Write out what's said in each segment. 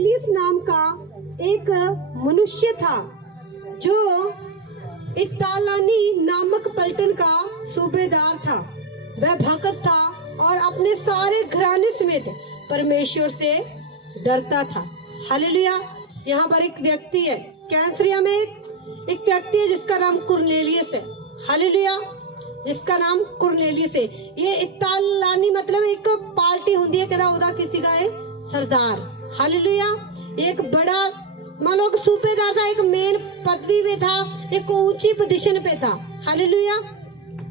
कुरनेलियस नाम का एक मनुष्य था जो इतालानी नामक पलटन का सूबेदार था। वह भक्त था और अपने सारे घराने समेत परमेश्वर से डरता था। हालेलुया। यहाँ पर एक व्यक्ति है, कैसरिया में एक व्यक्ति है जिसका नाम कुरनेलियस है। हालेलुया, जिसका नाम कुरनेलियस है। ये इतालानी मतलब एक पार्टी होती है कदा उदा किसी का है सरदार। हालेलुया। एक बड़ा मान लो सूबेदार था, एक मेन पदवी पे था, एक ऊंची पोजीशन पे था। हालेलुया।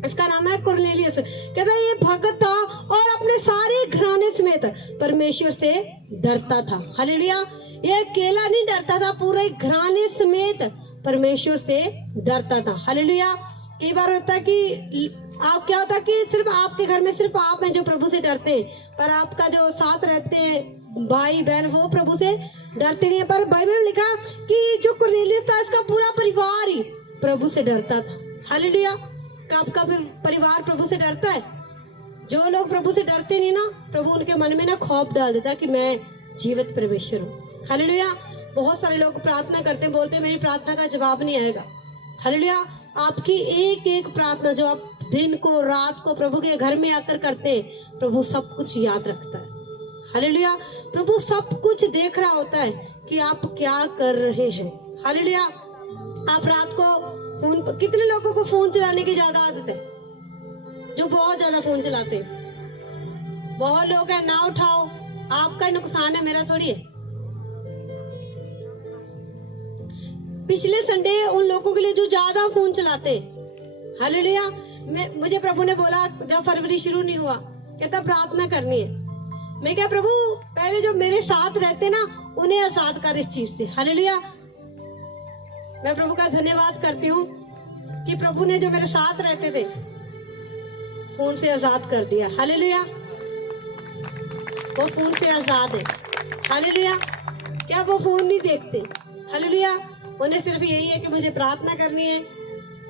इसका नाम है कुरनेलियस। कहता है ये भक्त था और अपने सारे घराने समेत परमेश्वर से डरता था। हालेलुया। ये अकेला नहीं डरता था, पूरे घराने समेत परमेश्वर से डरता था। हालेलुया। कई बार होता है कि आप क्या होता है कि सिर्फ आपके घर में सिर्फ आप हैं जो प्रभु से डरते हैं, पर आपका जो साथ रहते हैं भाई बहन वो प्रभु से डरते नहीं है। पर बाइबल में लिखा कि जो कुरनेलियस था इसका पूरा परिवार ही प्रभु से डरता था। हालेलुया। कब कब परिवार प्रभु से डरता है? जो लोग प्रभु से डरते नहीं ना, प्रभु उनके मन में ना खौफ डाल देता कि मैं जीवित परमेश्वर हूँ। हालेलुया। बहुत सारे लोग प्रार्थना करते हैं, बोलते हैं मेरी प्रार्थना का जवाब नहीं आएगा। हालेलुया। आपकी एक एक प्रार्थना जो आप दिन को रात को प्रभु के घर में आकर करते हैं, प्रभु सब कुछ याद रखता है। हालेलुया। प्रभु सब कुछ देख रहा होता है कि आप क्या कर रहे हैं। हालेलुया। आप रात को फोन, कितने लोगों को फोन चलाने की ज्यादा आदत है? जो बहुत ज्यादा फोन चलाते हैं। बहुत लोग हैं, ना उठाओ, आपका ही नुकसान है, मेरा थोड़ी है। पिछले संडे उन लोगों के लिए जो ज्यादा फोन चलाते हैं। हालेलुया। मुझे प्रभु ने बोला जब फरवरी शुरू नहीं हुआ, कहता प्रार्थना करनी है। मैं क्या प्रभु पहले जो मेरे साथ रहते ना उन्हें आजाद कर इस चीज से। हालेलुया। मैं प्रभु का धन्यवाद करती हूँ कि प्रभु ने जो मेरे साथ रहते थे फोन से आजाद कर दिया। हालेलुया। वो फोन से आजाद है। हालेलुया। क्या वो फोन नहीं देखते? हालेलुया। उन्हें सिर्फ यही है कि मुझे प्रार्थना करनी है,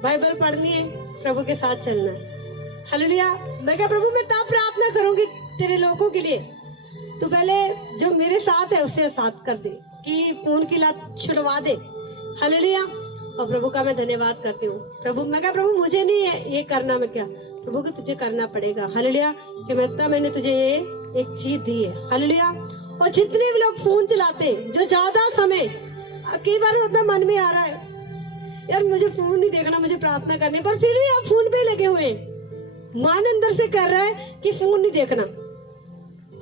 बाइबल पढ़नी है, प्रभु के साथ चलना है। हालेलुया। मैं क्या प्रभु मैं तब प्रार्थना करूंगी तेरे लोगों के लिए, तू पहले जो मेरे साथ है उसे साथ कर दे कि फोन की लत छुड़वा दे। हालेलुया। और प्रभु का मैं धन्यवाद करती हूँ। प्रभु मैं क्या प्रभु मुझे नहीं है ये करना, मैं क्या प्रभु को तुझे करना पड़ेगा। हालेलुया। कि मैंने तुझे ये एक चीज दी है। हालेलुया। और जितने भी लोग फोन चलाते हैं जो ज्यादा समय, कई बार होता मन में आ रहा है यार मुझे फोन नहीं देखना, मुझे प्रार्थना करनी, पर फिर भी आप फोन पे लगे हुए हैं। मन अंदर से कर रहा है कि फोन नहीं देखना।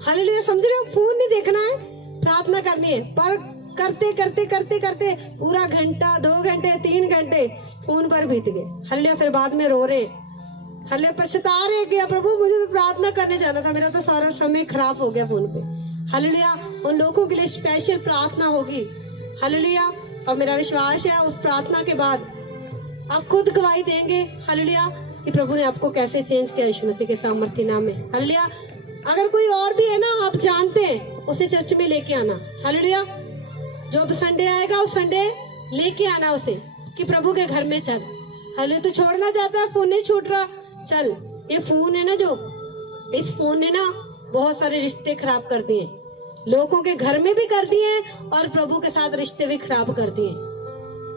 हालेलुया। समझ रहे हो? फोन नहीं देखना है, प्रार्थना करनी है, पर करते करते करते करते पूरा घंटा 2 घंटे 3 घंटे फोन पर बीत गए। हालेलुया। फिर बाद में रो रहे, हालेलुया, पछता रहे कि प्रभु मुझे तो प्रार्थना करने जाना था, मेरा तो सारा समय खराब हो गया फोन पे। हालेलुया। उन लोगों के लिए स्पेशल प्रार्थना होगी। हालेलुया। और मेरा विश्वास है उस प्रार्थना के बाद आप खुद गवाही देंगे। हालेलुया। कि प्रभु ने आपको कैसे चेंज किया यीशु मसीह के सामर्थ्य नाम में। हालेलुया। अगर कोई और भी है ना आप जानते हैं, उसे चर्च में लेके आना। हालेलुया। जो संडे आएगा उस संडे लेके आना उसे कि प्रभु के घर में चल। हालेलुया। तो छोड़ना चाहता है, फोन नहीं छूट रहा, चल। ये फोन है ना, जो इस फोन ने ना बहुत सारे रिश्ते खराब कर दिए, लोगों के घर में भी कर दिए और प्रभु के साथ रिश्ते भी खराब कर दिए।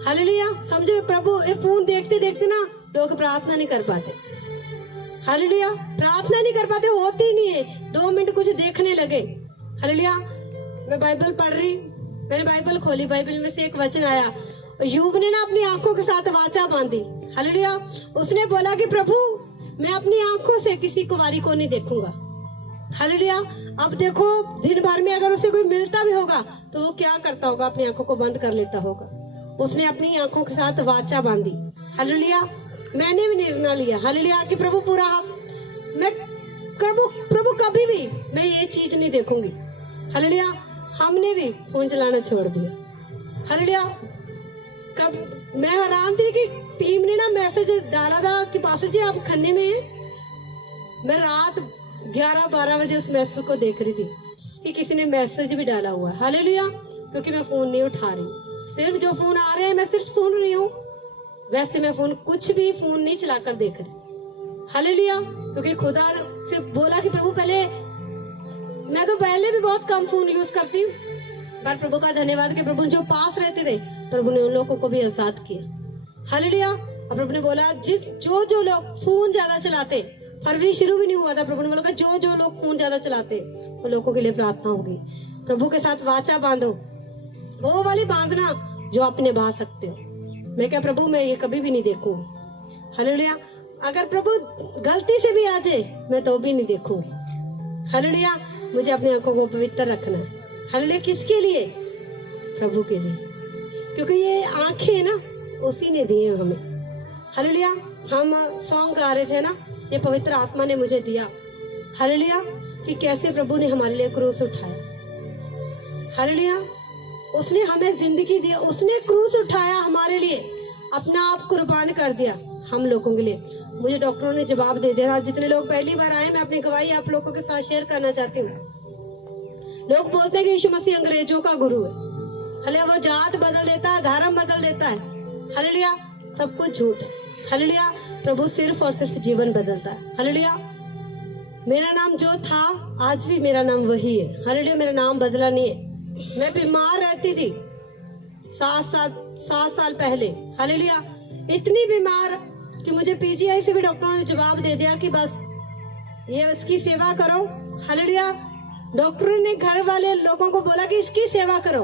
हालेलुया। समझो प्रभु ये फोन देखते देखते ना लोग प्रार्थना नहीं कर पाते। हालेलुया। प्रार्थना नहीं कर पाते, होती नहीं है। 2 मिनट कुछ देखने लगे। हालेलुया। मैं बाइबल पढ़ रही, मैंने बाइबल खोली, बाइबल में से एक वचन आया, यूब ने ना अपनी आंखों के साथ वाचा बांधी। हालेलुया। उसने बोला कि प्रभु मैं अपनी आंखों से किसी कुंवारी को नहीं देखूंगा। हालेलुया। अब देखो दिन भर में अगर उसे कोई मिलता भी होगा तो वो क्या करता होगा? अपनी आंखों को बंद कर लेता होगा। उसने अपनी आंखों के साथ वाचा बांधी। हालेलुया। मैंने भी निर्णय लिया। हालेलुया। कि प्रभु पूरा मैं प्रभु कभी भी मैं ये चीज नहीं देखूंगी। हालेलुया। हमने भी फोन चलाना छोड़ दिया। हालेलुया। कब मैं हैरान थी कि टीम ने ना मैसेज डाला था कि पास्टर जी आप खन्ने में हैं। मैं रात 11-12 बजे उस मैसेज को देख रही थी कि किसी ने मैसेज भी डाला हुआ है। हालेलुया। क्योंकि मैं फोन नहीं उठा रही, सिर्फ जो फोन आ रहे हैं मैं सिर्फ सुन रही हूँ, वैसे मैं फोन कुछ भी फोन नहीं चलाकर देख रही। हालेलुया। क्योंकि खुदा से बोला कि प्रभु पहले, मैं तो पहले भी बहुत कम फोन यूज करती हूँ, पर प्रभु का धन्यवाद कि प्रभु जो पास रहते थे प्रभु ने उन लोगों को भी आजाद किया। हालेलुया। और प्रभु ने बोला जो लोग फोन ज्यादा चलाते, फरवरी शुरू भी नहीं हुआ था, प्रभु ने बोला जो लोग फोन ज्यादा चलाते उन लोगों के लिए प्रार्थना होगी। प्रभु के साथ वाचा बांधो, वो वाली बांधना जो आप निभा सकते हो। मैं क्या प्रभु मैं ये कभी भी नहीं देखूंगी। हालेलुया। अगर प्रभु गलती से भी आ जाए मैं तो भी नहीं देखूंगी। हालेलुया। मुझे अपनी आंखों को पवित्र रखना है। हालेलुया। किसके लिए? प्रभु के लिए, क्योंकि ये आंखें ना उसी ने दी है हमें। हालेलुया। हम सॉन्ग गा रहे थे ना, ये पवित्र आत्मा ने मुझे दिया। हालेलुया। कि कैसे प्रभु ने हमारे लिए क्रूस उठाया। हालेलुया। उसने हमें जिंदगी दी, उसने क्रूस उठाया हमारे लिए, अपना आप कुर्बान कर दिया हम लोगों के लिए। मुझे डॉक्टरों ने जवाब दे दिया। जितने लोग पहली बार आए, मैं अपनी गवाही आप लोगों के साथ शेयर करना चाहती हूँ। लोग बोलते हैं कि यीशु मसीह अंग्रेजों का गुरु है। हालेलुया। वो जात बदल देता है, धर्म बदल देता है। हालेलुया। सब कुछ झूठ है। हालेलुया। प्रभु सिर्फ और सिर्फ जीवन बदलता है। हालेलुया। मेरा नाम जो था आज भी मेरा नाम वही है। हालेलुया। मेरा नाम बदला नहीं है। मैं बीमार रहती थी 7 साल पहले। हालेलुया। इतनी बीमार कि मुझे पीजीआई से भी डॉक्टरों ने जवाब दे दिया कि बस ये इसकी सेवा करो। हालेलुया। डॉक्टरों ने घर वाले लोगों को बोला कि इसकी सेवा करो।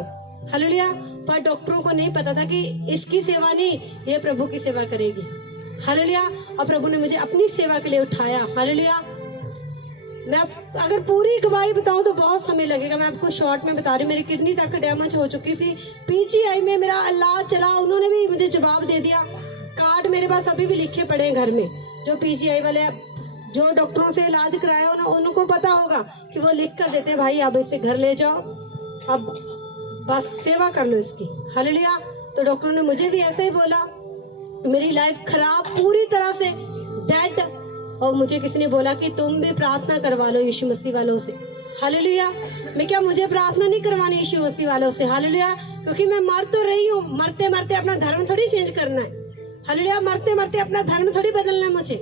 हालेलुया। पर डॉक्टरों को नहीं पता था कि इसकी सेवा नहीं, ये प्रभु की सेवा करेगी। हालेलुया। और प्रभु ने मुझे अपनी सेवा के लिए उठाया। हालेलुया। मैं अगर पूरी गवाही बताऊं तो बहुत समय लगेगा, मैं आपको शॉर्ट में बता रही हूँ। मेरी किडनी तक डैमेज हो चुकी थी, पीजीआई में मेरा इलाज चला, उन्होंने भी मुझे जवाब दे दिया। कार्ड मेरे पास अभी भी लिखे पड़े हैं घर में, जो पीजीआई वाले जो डॉक्टरों से इलाज कराया उनको पता होगा कि वो लिख कर देते हैं, भाई अब इसे घर ले जाओ, अब बस सेवा कर लो इसकी। हालेलुया। तो डॉक्टरों ने मुझे भी ऐसे ही बोला। मेरी लाइफ खराब पूरी तरह से डेड, और मुझे किसी ने बोला कि तुम भी प्रार्थना करवा लो यीशु मसीह वालों से। हालेलुया। मैं क्या मुझे प्रार्थना नहीं करवानी यीशु मसीह वालों से। हालेलुया। क्योंकि मैं मर तो रही हूँ, मरते मरते अपना धर्म थोड़ी चेंज करना है। हालेलुया। मरते मरते अपना धर्म थोड़ी बदलना है मुझे।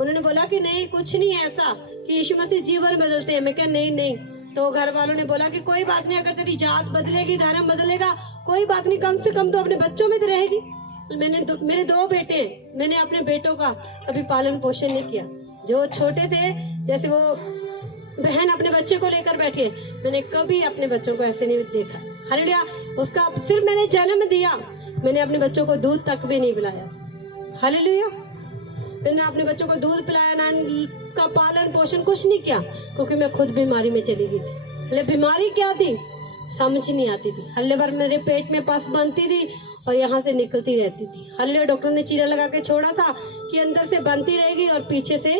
उन्होंने बोला कि नहीं, कुछ नहीं है ऐसा कि यीशु मसीह जीवन बदलते हैं। मैं क्या नहीं। तो घर वालों ने बोला कि कोई बात नहीं, अगर तेरी जात बदलेगी, धर्म बदलेगा, कोई बात नहीं, कम से कम तो अपने बच्चों में तो रहेगी। मेरे 2 बेटे हैं, मैंने अपने बेटों का कभी पालन पोषण नहीं किया। जो छोटे थे, जैसे वो बहन अपने बच्चे को लेकर बैठी है, मैंने कभी अपने बच्चों को ऐसे नहीं देखा। हालेलुया। उसका सिर्फ मैंने जन्म दिया, मैंने अपने बच्चों को दूध तक भी नहीं पिलाया। हालेलुया। मैंने अपने बच्चों को दूध पिलाया ना, का पालन पोषण कुछ नहीं किया, क्योंकि मैं खुद बीमारी में चली गई थी। हले बीमारी क्या थी समझ नहीं आती थी। हल्ले बार मेरे पेट में पस बनती थी और यहाँ से निकलती रहती थी। हल्ले डॉक्टर ने चीरा लगा के छोड़ा था कि अंदर से बनती रहेगी और पीछे से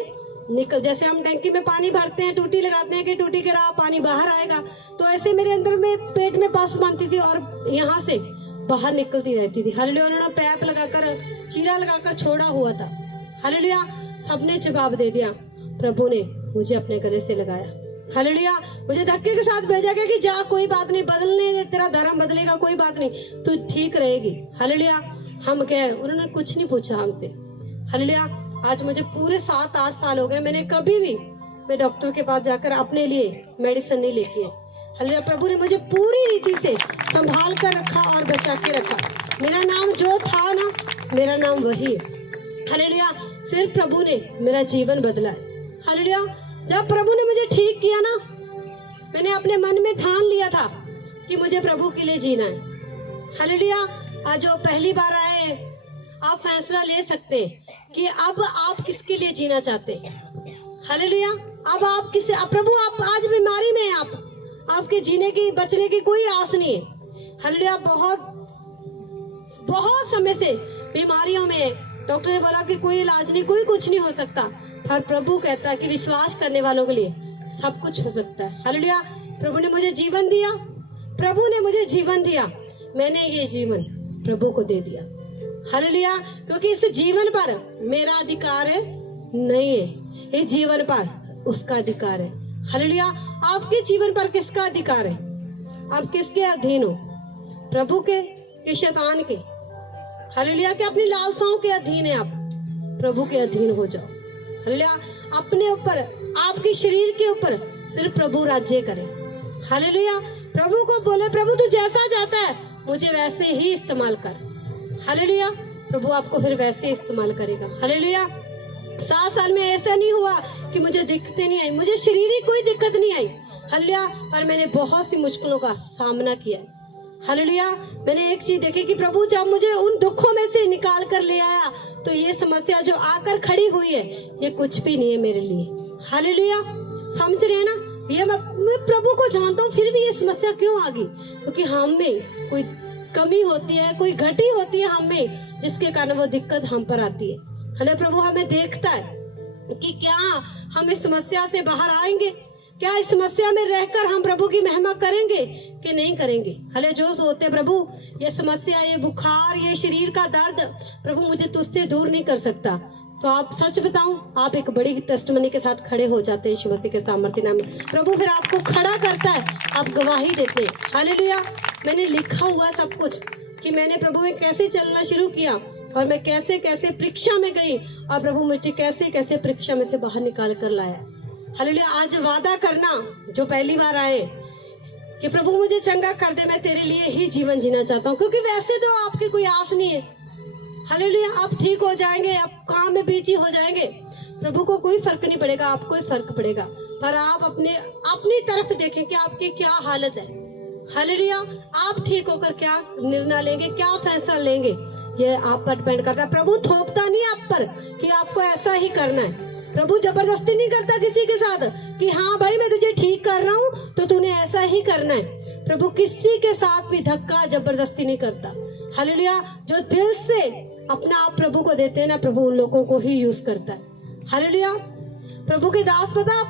निकल, जैसे हम टंकी में पानी भरते हैं, टूटी लगाते हैं कि टूटी के राह पानी बाहर आएगा, तो ऐसे मेरे अंदर में पेट में पस बनती थी और यहाँ से बाहर निकलती रहती थी। हालेलुया। उन्होंने पैप लगाकर चीरा लगाकर छोड़ा हुआ था। हालेलुया। सबने जवाब दे दिया। प्रभु ने मुझे अपने गले से लगाया। हालेलुया। मुझे धक्के के साथ भेजा गया कि जा, कोई बात नहीं, बदलने तेरा धर्म बदलेगा, कोई बात नहीं, तू ठीक रहेगी। हालेलुया। हम गए, उन्होंने कुछ नहीं पूछा हमसे। हालेलुया। आज मुझे पूरे 7-8 साल हो गए, मैंने कभी भी मैं डॉक्टर के पास जाकर अपने लिए मेडिसिन नहीं लेती है। हालेलुया। प्रभु ने मुझे पूरी रीति से संभाल कर रखा और बचा के रखा। मेरा नाम जो था ना, मेरा नाम वही है। हालेलुया। सिर्फ प्रभु ने मेरा जीवन बदला है। हालेलुया। जब प्रभु ने मुझे ठीक किया ना, मैंने अपने मन में ठान लिया था कि मुझे प्रभु के लिए जीना है। हालेलुया। आज जो पहली बार आए, आप फैसला ले सकते हैं कि अब आप किसके लिए जीना चाहते हैं। हालेलुया। अब आप किसे, प्रभु आप आज बीमारी में हैं, आपके जीने की बचने की कोई आस नहीं है। हालेलुया। बहुत समय से बीमारियों में डॉक्टर ने बोला कि कोई इलाज नहीं, कोई कुछ नहीं हो सकता, पर प्रभु कहता है कि विश्वास करने वालों के लिए सब कुछ हो सकता है। हालेलुया। प्रभु ने मुझे जीवन दिया, प्रभु ने मुझे जीवन दिया, मैंने ये जीवन प्रभु को दे दिया। हालेलुया। क्योंकि इस जीवन पर मेरा अधिकार नहीं है, इस जीवन पर उसका अधिकार है। हालेलुया। आपके जीवन पर किसका अधिकार है? आप किसके अधीन हो? प्रभु के कि शैतान के? हालेलुया। कि अपनी लालसाओं के अधीन है? आप प्रभु के अधीन हो जाओ। हालेलुया। अपने ऊपर, आपके शरीर के ऊपर सिर्फ प्रभु राज्य करे। हालेलुया। प्रभु को बोले, प्रभु तू जैसा चाहता है मुझे वैसे ही इस्तेमाल कर। हालेलुया। प्रभु आपको फिर वैसे इस्तेमाल करेगा। हालेलुया। 7 साल में ऐसा नहीं हुआ कि मुझे दिक्कतें नहीं आई, मुझे शारीरिक कोई दिक्कत नहीं आई। हालेलुया। पर मैंने बहुत सी मुश्किलों का सामना किया। हालेलुया। मैंने एक चीज देखी कि प्रभु जब मुझे उन दुखों में से निकाल कर ले आया तो ये समस्या जो आकर खड़ी हुई है ये कुछ भी नहीं है मेरे लिए। हालेलुया। समझ रहे हैं ना? ये मैं प्रभु को जानता हूँ फिर भी ये समस्या क्यों आ गई? क्योंकि हम में कोई कमी होती है, कोई घटी होती है हम में, जिसके कारण वो दिक्कत हम पर आती है। हले प्रभु हमें देखता है कि क्या हम इस समस्या से बाहर आएंगे, क्या इस समस्या में रहकर हम प्रभु की महिमा करेंगे कि नहीं करेंगे। हले जो होते प्रभु ये समस्या, ये बुखार, ये शरीर का दर्द प्रभु मुझे तुझसे दूर नहीं कर सकता। तो आप सच बताऊं, आप एक बड़ी टेस्टमनी के साथ खड़े हो जाते हैं यीशु मसीह के सामर्थ्य नाम में। प्रभु फिर आपको खड़ा करता है, आप गवाही देते हैं। हालेलुया। मैंने लिखा हुआ सब कुछ कि मैंने प्रभु में कैसे चलना शुरू किया और मैं कैसे कैसे परीक्षा में गई और प्रभु मुझे कैसे कैसे परीक्षा में से बाहर निकाल कर लाया। हालेलुया। आज वादा करना जो पहली बार आए कि प्रभु मुझे चंगा कर दे, मैं तेरे लिए ही जीवन जीना चाहता हूँ, क्योंकि वैसे तो आपकी कोई आस नहीं है। हालेलुया। आप ठीक हो जाएंगे, आप काम में बिजी हो जाएंगे, प्रभु को कोई फर्क नहीं पड़ेगा, आपको ही फर्क पड़ेगा। पर आप अपनी तरफ देखें कि आपकी क्या हालत है। हालेलुया। आप ठीक होकर क्या निर्णय लेंगे, क्या फैसला लेंगे, ये आप पर डिपेंड करता है। प्रभु थोपता नहीं आप पर कि आपको ऐसा ही करना है। प्रभु जबरदस्ती नहीं करता किसी के साथ कि हाँ भाई मैं तुझे ठीक कर रहा हूँ तो तूने ऐसा ही करना है। प्रभु किसी के साथ भी धक्का जबरदस्ती नहीं करता। हालेलुया। जो दिल से अपना आप प्रभु को देते हैं ना, प्रभु उन लोगों को ही यूज करता है। हालेलुया। प्रभु के दास पता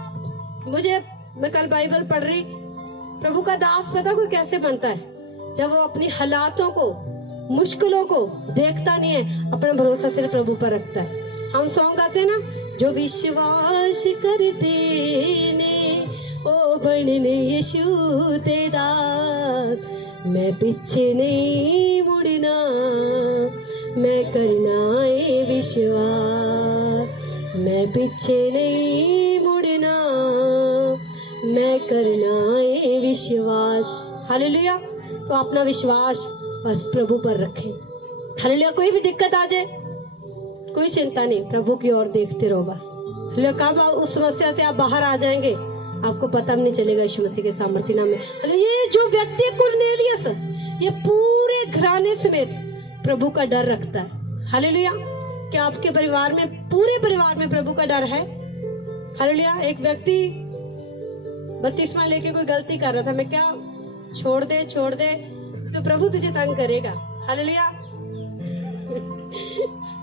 मैं कल बाइबल पढ़ रही, प्रभु का दास पता कोई कैसे बनता है? जब वो अपनी हालातों को, मुश्किलों को देखता नहीं है, अपना भरोसा सिर्फ प्रभु पर रखता है। हम सॉन्ग गाते हैं ना, जो विश्वास करते ने ओ बनने यीशु ते दास, मैं पीछे नहीं मुड़ना, मैं करना है विश्वास, मैं पीछे नहीं मुड़ना, मैं करना है विश्वास। हालेलुया। तो अपना विश्वास बस प्रभु पर रखें। हालेलुया। कोई भी दिक्कत आ जाए कोई चिंता नहीं, प्रभु की ओर देखते रहो बस। हालेलुया। कब उस समस्या से आप बाहर आ जाएंगे आपको पता भी नहीं चलेगा यीशु मसीह के सामर्थ्य नाम में। ये जो व्यक्ति है कुरनेलियस, ये पूरे घराने समेत प्रभु का डर रखता है। हालेलुया। क्या आपके परिवार में, पूरे परिवार में प्रभु का डर है? हालेलुया। एक व्यक्ति बपतिस्मा लेके कोई गलती कर रहा था, मैं क्या छोड़ दे तो प्रभु तुझे तंग करेगा। हालेलुया।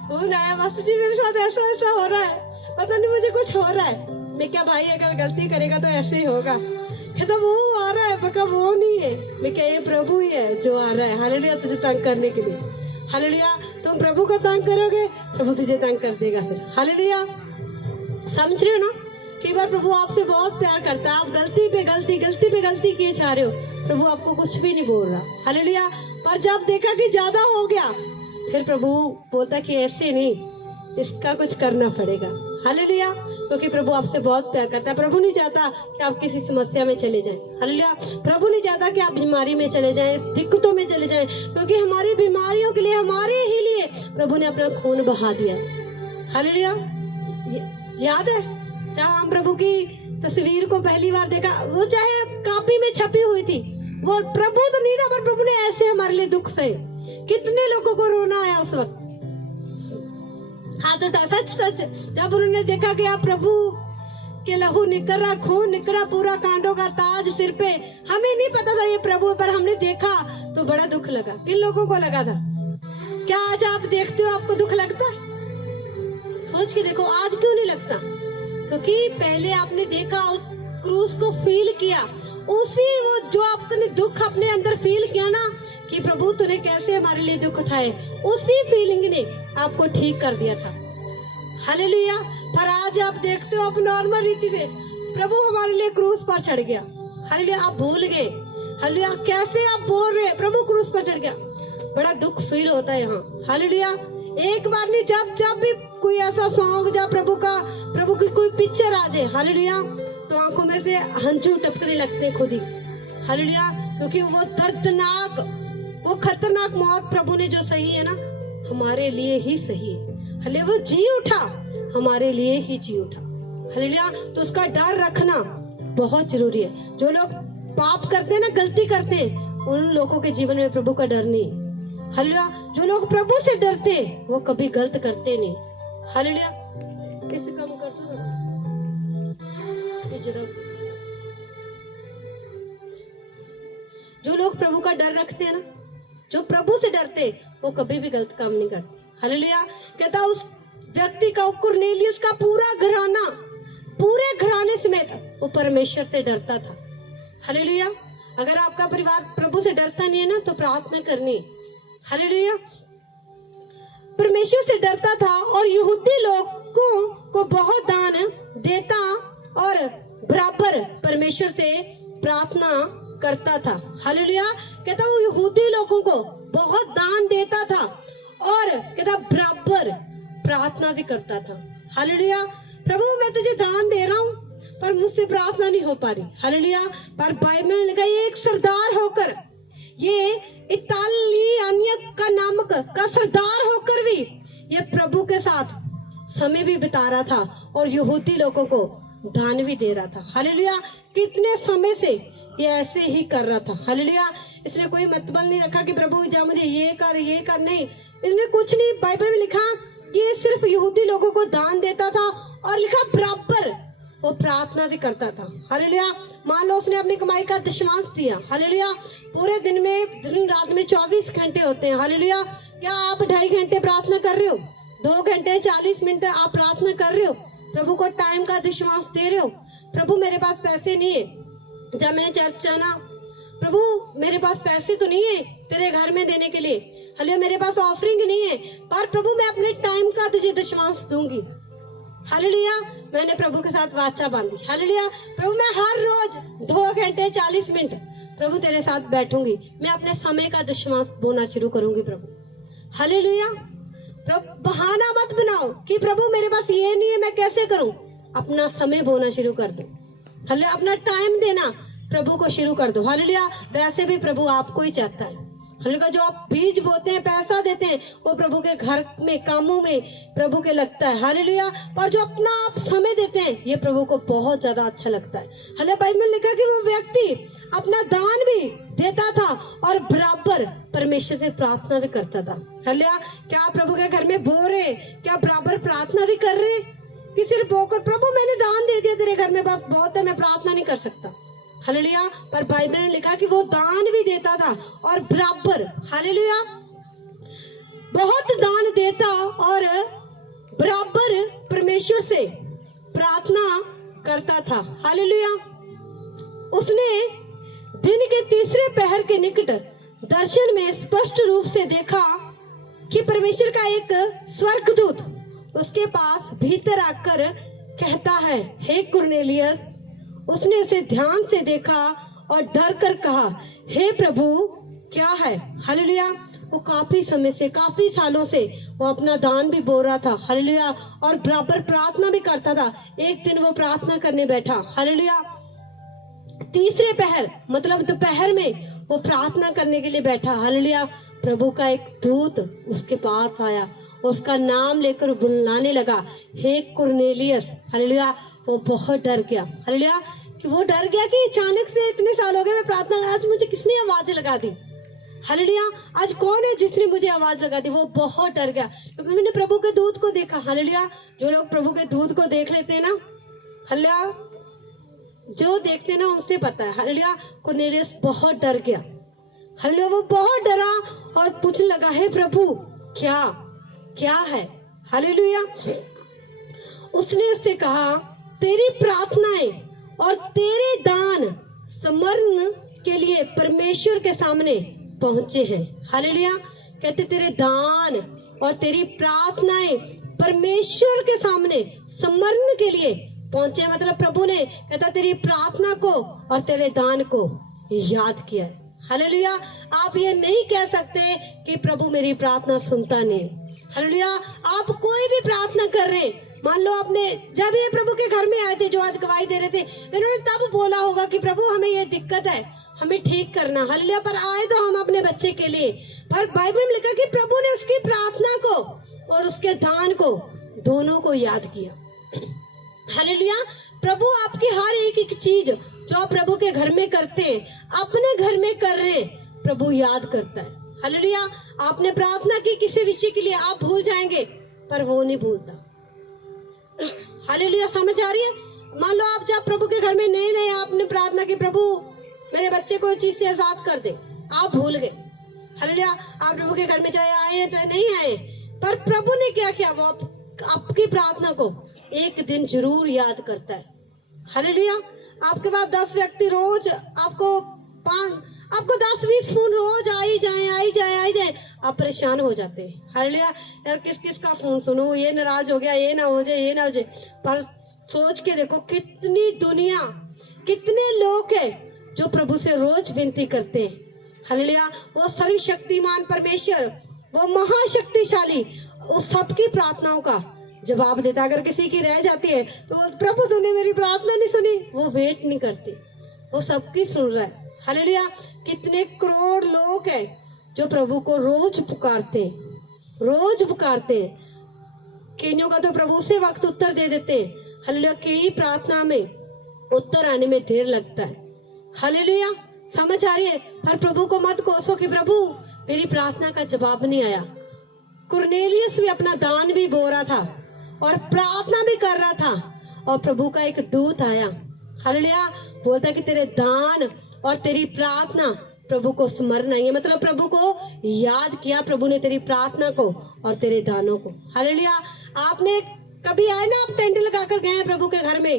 फोन आया, मास्टर जी मेरे साथ ऐसा हो रहा है, पता नहीं मुझे कुछ हो रहा है। मैं क्या भाई अगर गलती करेगा तो ऐसे ही होगा। कहता वो आ रहा है, मैं वो नहीं है। मैं क्या ये प्रभु ही है जो आ रहा है। हालेलुया। तुझे तंग करने के लिए। हालेलुया। तुम प्रभु को तंग करोगे, प्रभु तुझे तंग कर देगा फिर। हालेलुया। समझ रहे हो ना? कई बार प्रभु आपसे बहुत प्यार करता है, आप गलती पे गलती किए जा रहे हो, प्रभु आपको कुछ भी नहीं बोल रहा। हालेलुया। पर जब देखा कि ज्यादा हो गया, फिर प्रभु बोलता कि ऐसे नहीं, इसका कुछ करना पड़ेगा। हालेलुया। क्योंकि प्रभु आपसे बहुत प्यार करता है। प्रभु नहीं चाहता कि आप किसी समस्या में चले जाएं। हालेलुया। प्रभु नहीं चाहता कि आप बीमारी में चले जाएं, दिक्कतों में चले जाएं, क्योंकि हमारी बीमारियों के लिए, हमारे ही लिए प्रभु ने अपना खून बहा दिया। हालेलुया। याद है जब हम प्रभु की तस्वीर को पहली बार देखा, वो चाहे कॉपी में छपी हुई थी, वो प्रभु तो नहीं था, पर प्रभु ने ऐसे हमारे लिए दुख सहे। कितने लोगों को रोना आया उस वक्त। हाथ उठा। सच जब उन्होंने देखा कि आप प्रभु के लहू निकल रहा, खून निकल रहा, पूरा कांटों का ताज सिर पे, हमें नहीं पता था ये प्रभु, पर हमने देखा तो बड़ा दुख लगा। किन लोगों को लगा था? क्या आज आप देखते हो आपको दुख लगता है? सोच के देखो आज क्यों नहीं लगता? क्योंकि पहले आपने देखा, उस क्रूस को फील किया, उसी वो जो आपने दुख अपने अंदर फील किया ना कि प्रभु तूने कैसे हमारे लिए दुख उठाए, उसी फीलिंग ने आपको ठीक कर दिया था। हालेलुया। पर आज आप देखते हो आप नॉर्मल रीति से, प्रभु हमारे लिए क्रूस पर चढ़ गया। हालेलुया। आप भूल गए। हालेलुया। कैसे आप बोल रहे, प्रभु क्रूस पर चढ़ गया। बड़ा दुख फील होता है यहाँ। हालेलुया। एक बार नहीं, जब भी कोई ऐसा सॉन्ग, जब प्रभु की कोई पिक्चर आ जाए, हालेलुया, तो आंखों में से हंझू टपकने लगते खुद ही। हालेलुया। क्योंकि वो दर्दनाक, वो खतरनाक मौत प्रभु ने जो सही है ना, हमारे लिए ही सही है। हले वो जी उठा, हमारे लिए ही जी उठा। हालेलुया। तो उसका डर रखना बहुत जरूरी है। जो लोग पाप करते हैं ना, गलती करते हैं, उन लोगों के जीवन में प्रभु का डर नहीं। हालेलुया। जो लोग प्रभु से डरते हैं वो कभी गलत करते नहीं। हालेलुया। कैसे काम करते हो ये जरा, जो लोग प्रभु का डर रखते हैं ना, जो प्रभु से डरते, वो कभी भी गलत काम नहीं करते। हालेलुया। कहता उस व्यक्ति का, कुरनेलियुस का पूरा घराना, पूरे घराने समेत वो परमेश्वर से डरता था। हालेलुया। अगर आपका परिवार प्रभु से डरता नहीं है ना, तो प्रार्थना करनी। हालेलुया। परमेश्वर से डरता था और यहूदी लोगों को बहुत दान देता और बराबर परमेश्वर से प्रार्थना करता था। हालेलुया। कहता वो यहूदी लोगों को बहुत दान देता था और कहता बराबर प्रार्थना भी करता था। हालेलुया। प्रभु मैं तुझे दान दे रहा हूँ, पर मुझसे प्रार्थना नहीं हो पा रही। हालेलुया। पर बाइबल में लिखा ये एक सरदार होकर, ये इतालियानिया का नामक का सरदार होकर भी ये प्रभु के साथ समय भी बिता रहा था और यहूदी लोगों को दान भी दे रहा था। हालेलुया। कितने समय से ये ऐसे ही कर रहा था। हालेलुया। इसने कोई मतलब नहीं रखा कि प्रभु जा मुझे ये कर नहीं। इसने कुछ नहीं, बाइबल में लिखा कि ये सिर्फ यहूदी लोगों को दान देता था और लिखा बराबर वो प्रार्थना भी करता था। हालेलुया। मान लो उसने अपनी कमाई का दशमांश दिया। हालेलुया। पूरे दिन में, दिन रात में 24 घंटे होते हैं। हालेलुया। क्या आप 2.5 घंटे प्रार्थना कर रहे हो? 2 घंटे 40 मिनट आप प्रार्थना कर रहे हो? प्रभु को टाइम का दशमांश दे रहे हो? प्रभु मेरे पास पैसे नहीं है, जब मैंने चर्च जाना, प्रभु मेरे पास पैसे तो नहीं है तेरे घर में देने के लिए। हालेलुया। मेरे पास ऑफरिंग नहीं है, पर प्रभु मैं अपने टाइम का तुझे दशमांश दूंगी। हालेलुया। मैंने प्रभु के साथ वाचा बांधी। हालेलुया। प्रभु मैं हर रोज 2 घंटे 40 मिनट प्रभु तेरे साथ बैठूंगी, मैं अपने समय का दशमांश बोना शुरू करूंगी प्रभु। हालेलुया। प्रभु बहाना मत बनाओ कि प्रभु मेरे पास ये नहीं है, मैं कैसे करूं। अपना समय बोना शुरू कर दो। हालेलुया। अपना टाइम देना प्रभु को शुरू कर दो। हालेलुया। वैसे भी प्रभु आपको ही चाहता है। हालेलुया। जो आप बीज बोते हैं, पैसा देते हैं, वो प्रभु के घर में, कामों में प्रभु के लगता है। हालेलुया। पर जो अपना आप समय देते हैं, ये प्रभु को बहुत ज्यादा अच्छा लगता है। हालेलुया। बाइबल में लिखा कि वो व्यक्ति अपना दान भी देता था और बराबर परमेश्वर से प्रार्थना भी करता था। हालेलुया। क्या आप प्रभु के घर में बो रहे, क्या बराबर प्रार्थना भी कर रहे, कि सिर्फ बोकर प्रभु मैंने दान दे दिया तेरे घर में, बस बहुत है, मैं प्रार्थना नहीं कर सकता। हालेलुया। पर बाइबल ने लिखा कि वो दान भी देता था और बराबर, हालेलुया, बहुत दान देता और बराबर परमेश्वर से प्रार्थना करता था। हालेलुया। उसने दिन के तीसरे पहर के निकट दर्शन में स्पष्ट रूप से देखा कि परमेश्वर का एक स्वर्गदूत उसके पास भीतर आकर कहता है, हे कुरनेलियस। उसने उसे ध्यान से देखा और डर कर कहा, हे प्रभु क्या है। हालेलुया। वो काफी समय से, काफी सालों से वो अपना दान भी बो रहा था। हालेलुया। और बराबर प्रार्थना भी करता था। एक दिन वो प्रार्थना करने बैठा। हालेलुया। तीसरे पहर मतलब दोपहर में वो प्रार्थना करने के लिए बैठा। हालेलुया। प्रभु का एक दूत उसके पास आया, उसका नाम लेकर बुलाने लगा, हे कुरनेलियस। हालेलुया। वो बहुत डर गया। हालेलुया। कि वो डर गया कि अचानक से इतने साल हो गए मैं प्रार्थना, आज मुझे किसने आवाज लगा दी। हालेलुया। आज कौन है जिसने मुझे आवाज लगा दी। वो बहुत डर गया क्योंकि मैंने प्रभु के दूत को देखा। हालेलुया। जो लोग प्रभु के दूत को देख लेते हैं ना, हालेलुया, जो देखते हैं ना उनसे पता है। हालेलुया। कुरनेलियस बहुत डर गया। हालेलुया। वो बहुत डरा और पूछने लगा, हे प्रभु क्या क्या है। हालेलुया। उसने उससे कहा, तेरी प्रार्थनाएं और तेरे दान समर्पण के लिए परमेश्वर के सामने पहुंचे हैं। हालेलुया। कहते तेरे दान और तेरी प्रार्थनाएं परमेश्वर के सामने समर्पण के लिए पहुंचे, मतलब प्रभु ने कहता तेरी प्रार्थना को और तेरे दान को याद किया है। हालेलुया। आप ये नहीं कह सकते कि प्रभु मेरी प्रार्थना सुनता नहीं। हालेलुया। आप कोई भी प्रार्थना कर रहे हैं, मान लो आपने जब ये प्रभु के घर में आए थे, जो आज गवाही दे रहे थे, इन्होंने तब बोला होगा कि प्रभु हमें ये दिक्कत है। हमें ठीक करना। हालेलुया। पर आए तो हम अपने बच्चे के लिए, पर बाइबल में लिखा कि प्रभु ने उसकी प्रार्थना को और उसके दान को दोनों को याद किया। हालेलुया। प्रभु आपकी हर एक चीज जो आप प्रभु के घर में करते हैं, अपने घर में कर रहे हैं, प्रभु याद करता है। हालेलुया। आपने प्रार्थना की किसी विषय के लिए, आप भूल जाएंगे पर वो नहीं भूलता। हालेलुया। समझ आ रही है? मान लो आप जब प्रभु के घर में नए आपने प्रार्थना की, प्रभु मेरे बच्चे को इस चीज से आजाद कर दे, आप भूल गए। हालेलुया। आप प्रभु के घर में चाहे आए या चाहे नहीं आए, पर प्रभु ने क्या किया, वो आपकी प्रार्थना को एक दिन जरूर याद करता है। हालेलुया। आपके पास 10 व्यक्ति रोज आपको 10-20 फोन रोज आई जाए, आप परेशान हो जाते हैं। हालेलुया। यार किस का फोन सुनूं, ये नाराज हो गया, ये ना हो जाए। पर सोच के देखो कितनी दुनिया, कितने लोग हैं जो प्रभु से रोज विनती करते हैं। हालेलुया। वो सर्वशक्तिमान परमेश्वर, वो महाशक्तिशाली, उस सबकी प्रार्थनाओं का जवाब देता। अगर किसी की रह जाती है तो प्रभु तूने मेरी प्रार्थना नहीं सुनी, वो वेट नहीं करती, वो सबकी सुन रहा है। हालेलुया। कितने करोड़ लोग हैं जो प्रभु को रोज पुकारते हैं। कईयों का तो प्रभु से वक्त उत्तर दे देते हैं। हालेलुया। कई प्रार्थना में उत्तर आने में देर लगता है। हालेलुया। समझ आ रही है? पर प्रभु को मत कोसो कि प्रभु मेरी प्रार्थना का जवाब नहीं आया। कुरनेलियस भी अपना दान भी बो रहा था और प्रार्थना भी कर रहा था, और प्रभु का एक दूत आया। हालेलुया। बोलता कि तेरे दान और तेरी प्रार्थना प्रभु को स्मरण आई है, मतलब प्रभु को याद किया प्रभु ने तेरी प्रार्थना को और तेरे दानों को। हालेलुया। आपने कभी आए ना, आप टेंट लगाकर गए प्रभु के घर में,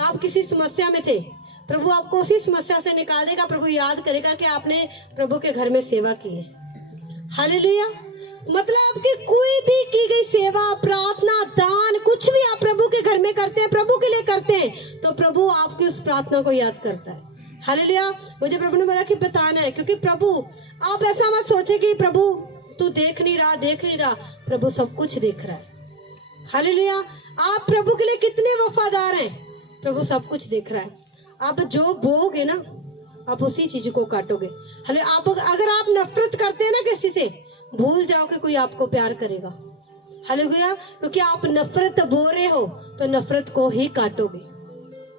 आप किसी समस्या में थे, प्रभु आपको उसी समस्या से निकाल देगा। प्रभु याद करेगा कि आपने प्रभु के घर में सेवा की है। हालेलुया। मतलब आपकी कोई भी की गई सेवा, प्रार्थना, दान, कुछ भी आप प्रभु के घर में करते हैं, प्रभु के लिए करते हैं, तो प्रभु आपकी उस प्रार्थना को याद करता है। हालेलुया। मुझे प्रभु ने बोला कि बताना है, क्योंकि प्रभु, आप ऐसा मत सोचे कि प्रभु तू देख नहीं रहा। प्रभु सब कुछ देख रहा है। हालेलुया। आप प्रभु के लिए कितने वफादार हैं, प्रभु सब कुछ देख रहा है। आप जो बोओगे ना, आप उसी चीज को काटोगे। अगर आप नफरत करते हैं ना किसी से, भूल जाओ कि कोई आपको प्यार करेगा। हालेलुया। क्योंकि आप नफरत बो रहे हो तो नफरत को ही काटोगे।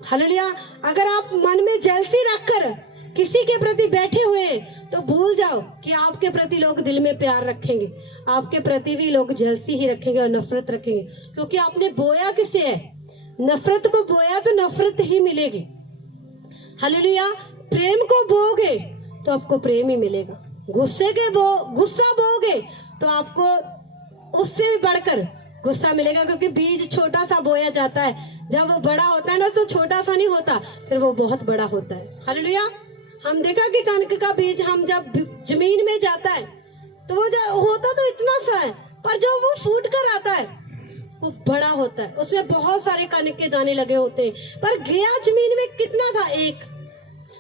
हालेलुया। अगर आप मन में जलसी रखकर किसी के प्रति बैठे हुए हैं, तो भूल जाओ कि आपके प्रति लोग दिल में प्यार रखेंगे, आपके प्रति भी लोग जलसी ही रखेंगे और नफरत रखेंगे। क्योंकि आपने बोया किसे है, नफरत को बोया तो नफरत ही मिलेगी। हालेलुया। प्रेम को बोगे तो आपको प्रेम ही मिलेगा। गुस्सा बोगे तो आपको उससे भी बढ़कर गुस्सा मिलेगा, क्योंकि बीज छोटा सा बोया जाता है, जब वो बड़ा होता है ना तो छोटा सा नहीं होता, फिर वो बहुत बड़ा होता है। हालेलुया। हम देखा कि कणक का बीज हम जब जमीन में जाता है तो वो जो होता तो इतना सा है, पर जो वो फूट कर आता है वो बड़ा होता है, उसमें बहुत सारे कणक के दाने लगे होते हैं। पर गया जमीन में कितना था, एक,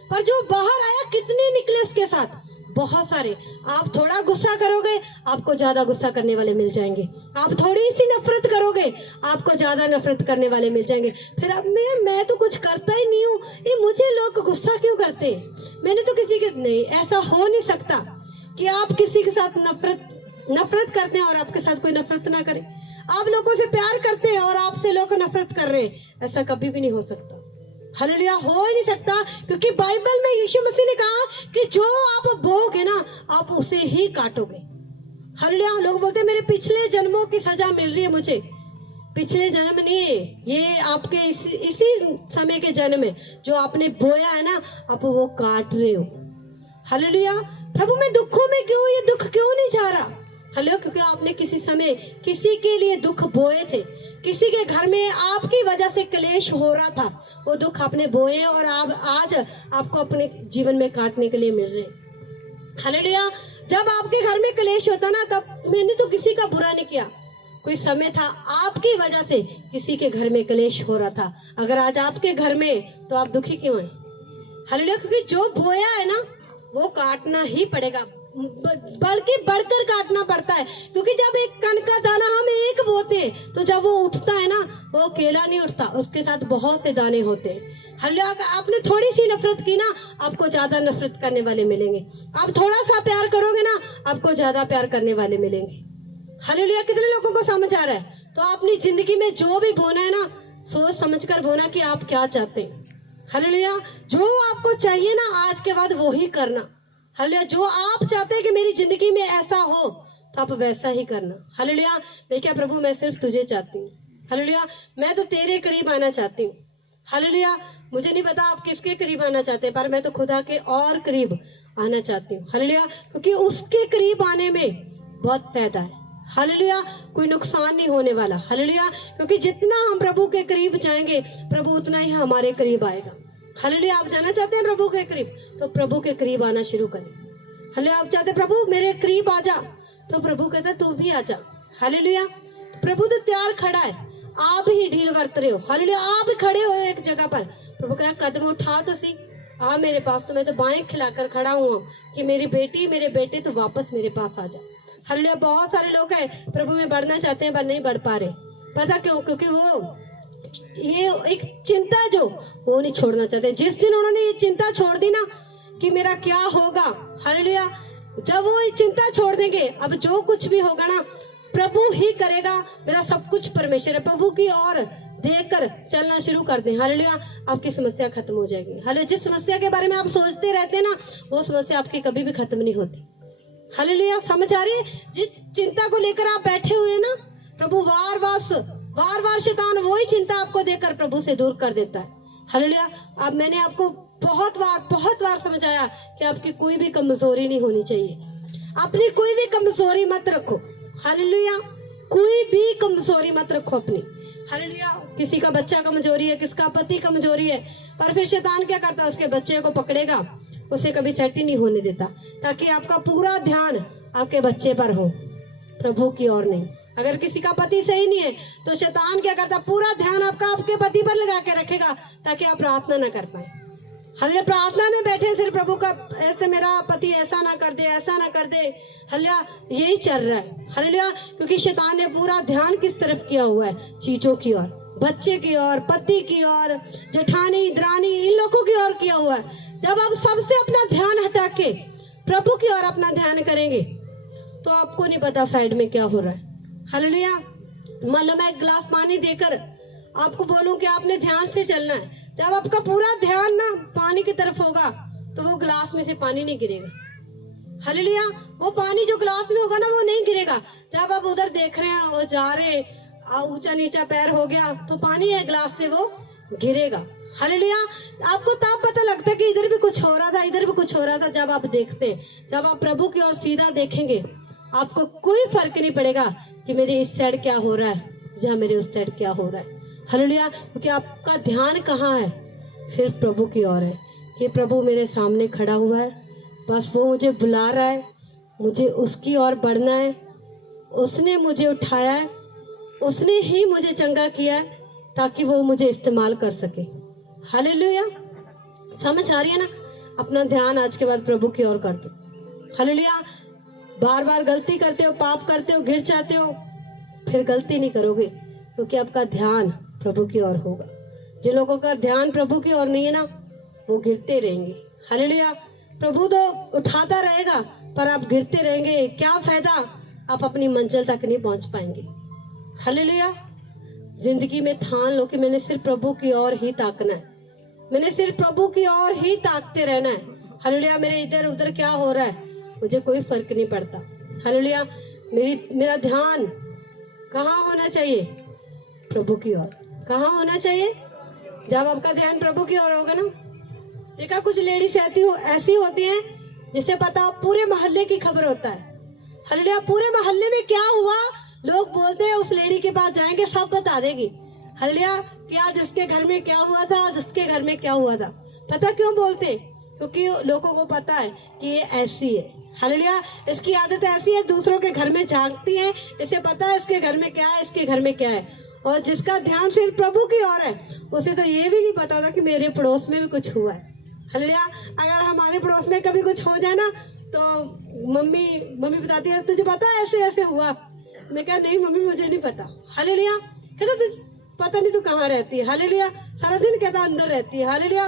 पर जो बाहर आया कितने निकले उसके साथ, बहुत सारे। आप थोड़ा गुस्सा करोगे, आपको ज्यादा गुस्सा करने वाले मिल जाएंगे। आप थोड़ी सी नफरत करोगे, आपको ज्यादा नफरत करने वाले मिल जाएंगे। फिर अब मैं तो कुछ करता ही नहीं हूँ, ये मुझे लोग गुस्सा क्यों करते हैं, मैंने तो किसी के नहीं। ऐसा हो नहीं सकता कि आप किसी के साथ नफरत करते हैं और आपके साथ कोई नफरत ना करे। आप लोगों से प्यार करते हैं और आपसे लोग नफरत कर रहे हैं, ऐसा कभी भी नहीं हो सकता। हालेलुया। हो ही नहीं सकता, क्योंकि बाइबल में यीशु मसीह ने कहा कि जो आप बोओगे ना, आप उसे ही काटोगे। हालेलुया। लोग बोलते हैं मेरे पिछले जन्मों की सजा मिल रही है मुझे। पिछले जन्म नहीं है, ये आपके इसी समय के जन्म है, जो आपने बोया है ना, आप वो काट रहे हो। हालेलुया। प्रभु मैं दुखों में क्यों, ये दुख क्यों नहीं जा रहा? हालेलुया। क्योंकि आपने किसी समय किसी के लिए दुख बोए थे, किसी के घर में आपकी वजह से क्लेश हो रहा था, वो दुख आपने बोए और आप आज आपको अपने जीवन में काटने के लिए मिल रहे हैं। हालेलुया। जब आपके घर में क्लेश होता ना, तब मैंने तो किसी का बुरा नहीं किया, कोई समय था आपकी वजह से किसी के घर में क्लेश हो रहा था। अगर आज आपके घर में, तो आप दुखी क्यों हैं? हालेलुया। क्योंकि जो बोया है ना, वो काटना ही पड़ेगा। बल्कि बढ़कर काटना पड़ता है, क्योंकि जब एक कण का दाना हम एक बोते तो जब वो उठता है ना, वो अकेला नहीं उठता, उसके साथ बहुत से दाने होते हैं। हालेलुया। आपने थोड़ी सी नफरत की ना, आपको ज्यादा नफरत करने वाले मिलेंगे। आप थोड़ा सा प्यार करोगे ना, आपको ज्यादा प्यार करने वाले मिलेंगे। हालेलुया। कितने लोगों को समझ आ रहा है? तो अपनी जिंदगी में जो भी बोना है ना, सोच समझ कर बोना कि आप क्या चाहते हैं। हालेलुया। जो आपको चाहिए ना, आज के बाद वो ही करना। हालेलुया। जो आप चाहते हैं कि मेरी जिंदगी में ऐसा हो, तो आप वैसा ही करना। हालेलुया। मैं क्या प्रभु, मैं सिर्फ तुझे चाहती हूँ। हालेलुया। मैं तो तेरे करीब आना चाहती हूँ। हालेलुया। मुझे नहीं पता आप किसके करीब आना चाहते हैं, पर मैं तो खुदा के और करीब आना चाहती हूँ। हालेलुया। क्योंकि उसके करीब आने में बहुत फायदा है। हालेलुया। कोई नुकसान नहीं होने वाला। हालेलुया। क्योंकि जितना हम प्रभु के करीब जाएंगे, प्रभु उतना ही हमारे करीब आएगा। हालेलुया। आप जाना चाहते हैं प्रभु के करीब, तो प्रभु के करीब आना शुरू करें। हालेलुया। आप चाहते प्रभु मेरे करीब आ जा, तो प्रभु कहता तू भी आ जा। हालेलुया। प्रभु तो तैयार खड़ा है, आप ही ढील बरत रहे हो। हालेलुया। आप खड़े हो एक जगह पर, प्रभु कह कदम उठा तो सी, आ मेरे पास। तो मैं तो बाएं खिलाकर खड़ा हुआ कि मेरी बेटी मेरे बेटे तो वापस मेरे पास आ जा। हालेलुया। बहुत सारे लोग हैं प्रभु में बढ़ना चाहते हैं पर नहीं बढ़ पा रहे। पता क्यों? क्योंकि वो ये एक चिंता जो वो नहीं छोड़ना चाहते। जिस दिन उन्होंने ये चिंता छोड़ दी ना कि मेरा क्या होगा, हालेलुया, जब वो ये चिंता छोड़ देंगे, अब जो कुछ भी होगा ना प्रभु ही करेगा। मेरा सब कुछ परमेश्वर है, प्रभु की ओर देखकर चलना शुरू कर दें। हालेलुया। आपकी समस्या खत्म हो जाएगी। हालेलुया। जिस समस्या के बारे में आप सोचते रहते हैं ना, वो समस्या आपकी कभी भी खत्म नहीं होती। हालेलुया। समझ आ रही है? जिस चिंता को लेकर आप बैठे हुए हैं ना, प्रभु बार बार शैतान वही चिंता आपको देकर प्रभु से दूर कर देता है। हालेलुया। अब मैंने आपको बहुत बार समझाया कि आपकी कोई भी कमजोरी नहीं होनी चाहिए। अपनी कोई भी कमजोरी मत रखो। हालेलुया। कोई भी कमजोरी मत रखो अपनी। हालेलुया। किसी का बच्चा कमजोरी है, किसका पति कमजोरी है, पर फिर शैतान क्या करता है? उसके बच्चे को पकड़ेगा, उसे कभी सेट ही नहीं होने देता, ताकि आपका पूरा ध्यान आपके बच्चे पर हो, प्रभु की ओर नहीं। अगर किसी का पति सही नहीं है, तो शैतान क्या करता? पूरा ध्यान आपका आपके पति पर लगा के रखेगा, ताकि आप प्रार्थना ना कर पाए। हालेलुया। प्रार्थना में बैठे सिर्फ प्रभु का, ऐसे मेरा पति ऐसा ना कर दे, ऐसा ना कर दे। हालेलुया। यही चल रहा है। हालेलुया। क्योंकि शैतान ने पूरा ध्यान किस तरफ किया हुआ है? चीजों की ओर, बच्चे की ओर, पति की ओर, जेठानी दरानी, इन लोगों की ओर किया हुआ है। जब आप सबसे अपना ध्यान हटा के प्रभु की ओर अपना ध्यान करेंगे, तो आपको नहीं पता साइड में क्या हो रहा है। हालेलुया। मान लो मैं एक गिलास पानी देकर आपको बोलूं कि आपने ध्यान से चलना है, जब आपका पूरा ध्यान ना पानी की तरफ होगा, तो वो गिलास में से पानी नहीं गिरेगा। हालेलुया। वो पानी जो गिलास में होगा ना, वो नहीं गिरेगा। जब आप उधर देख रहे हैं और जा रहे हैं, ऊंचा नीचा पैर हो गया, तो पानी है गिलास से वो गिरेगा। हालेलुया। आपको तब पता लगता है कि इधर भी कुछ हो रहा था, इधर भी कुछ हो रहा था। जब आप देखते हैं, जब आप प्रभु की ओर सीधा देखेंगे, आपको कोई फर्क नहीं पड़ेगा कि मेरे इस साइड क्या हो रहा है, जहाँ मेरे उस साइड क्या हो रहा है। हालेलुया। क्योंकि आपका ध्यान कहाँ है? सिर्फ प्रभु की ओर है। ये प्रभु मेरे सामने खड़ा हुआ है, बस वो मुझे बुला रहा है, मुझे उसकी ओर बढ़ना है। उसने मुझे उठाया है, उसने ही मुझे चंगा किया है, ताकि वो मुझे इस्तेमाल कर सके। हालेलुया। समझ आ रही है ना? अपना ध्यान आज के बाद प्रभु की ओर कर दो। हालेलुया। बार बार गलती करते हो, पाप करते हो, गिर जाते हो, फिर गलती नहीं करोगे, क्योंकि आपका ध्यान प्रभु की ओर होगा। जिन लोगों का ध्यान प्रभु की ओर नहीं है ना, वो गिरते रहेंगे। हालेलुया। प्रभु तो उठाता रहेगा, पर आप गिरते रहेंगे, क्या फायदा? आप अपनी मंजिल तक नहीं पहुंच पाएंगे। हालेलुया। जिंदगी में ठान लो कि मैंने सिर्फ प्रभु की ओर ही ताकना है, मैंने सिर्फ प्रभु की ओर ही ताकते रहना है। हालेलुया। मेरे इधर उधर क्या हो रहा है, मुझे कोई फर्क नहीं पड़ता। हालेलुया। मेरा ध्यान कहाँ होना चाहिए? प्रभु की ओर। कहाँ होना चाहिए? जब आपका ध्यान प्रभु की ओर होगा ना। देखा, कुछ लेडीज ऐसी होती हैं जिसे पता पूरे मोहल्ले की खबर होता है। हालेलुया। पूरे मोहल्ले में क्या हुआ, लोग बोलते हैं उस लेडी के पास जाएंगे, सब बता देगी। हालेलुया। कि आज उसके घर में क्या हुआ था, आज उसके घर में क्या हुआ था। पता क्यों बोलते? क्योंकि लोगों को पता है कि ये ऐसी है। हालेलुया। इसकी आदत ऐसी है, दूसरों के घर में झांकती है, इसे पता है इसके घर में क्या है, इसके घर में क्या है। और जिसका ध्यान सिर्फ प्रभु की ओर है, उसे तो ये भी नहीं पता होता कि मेरे पड़ोस में भी कुछ हुआ है। हालेलुया। अगर हमारे पड़ोस में कभी कुछ हो जाए ना, तो मम्मी बताती है तुझे पता है ऐसे ऐसे हुआ। मैं कहा नहीं मम्मी मुझे नहीं पता। हालेलुया। कहता तुझे पता नहीं तू कहाँ रहती है। हालेलुया। सारा दिन कहता अंदर रहती है। हालेलुया।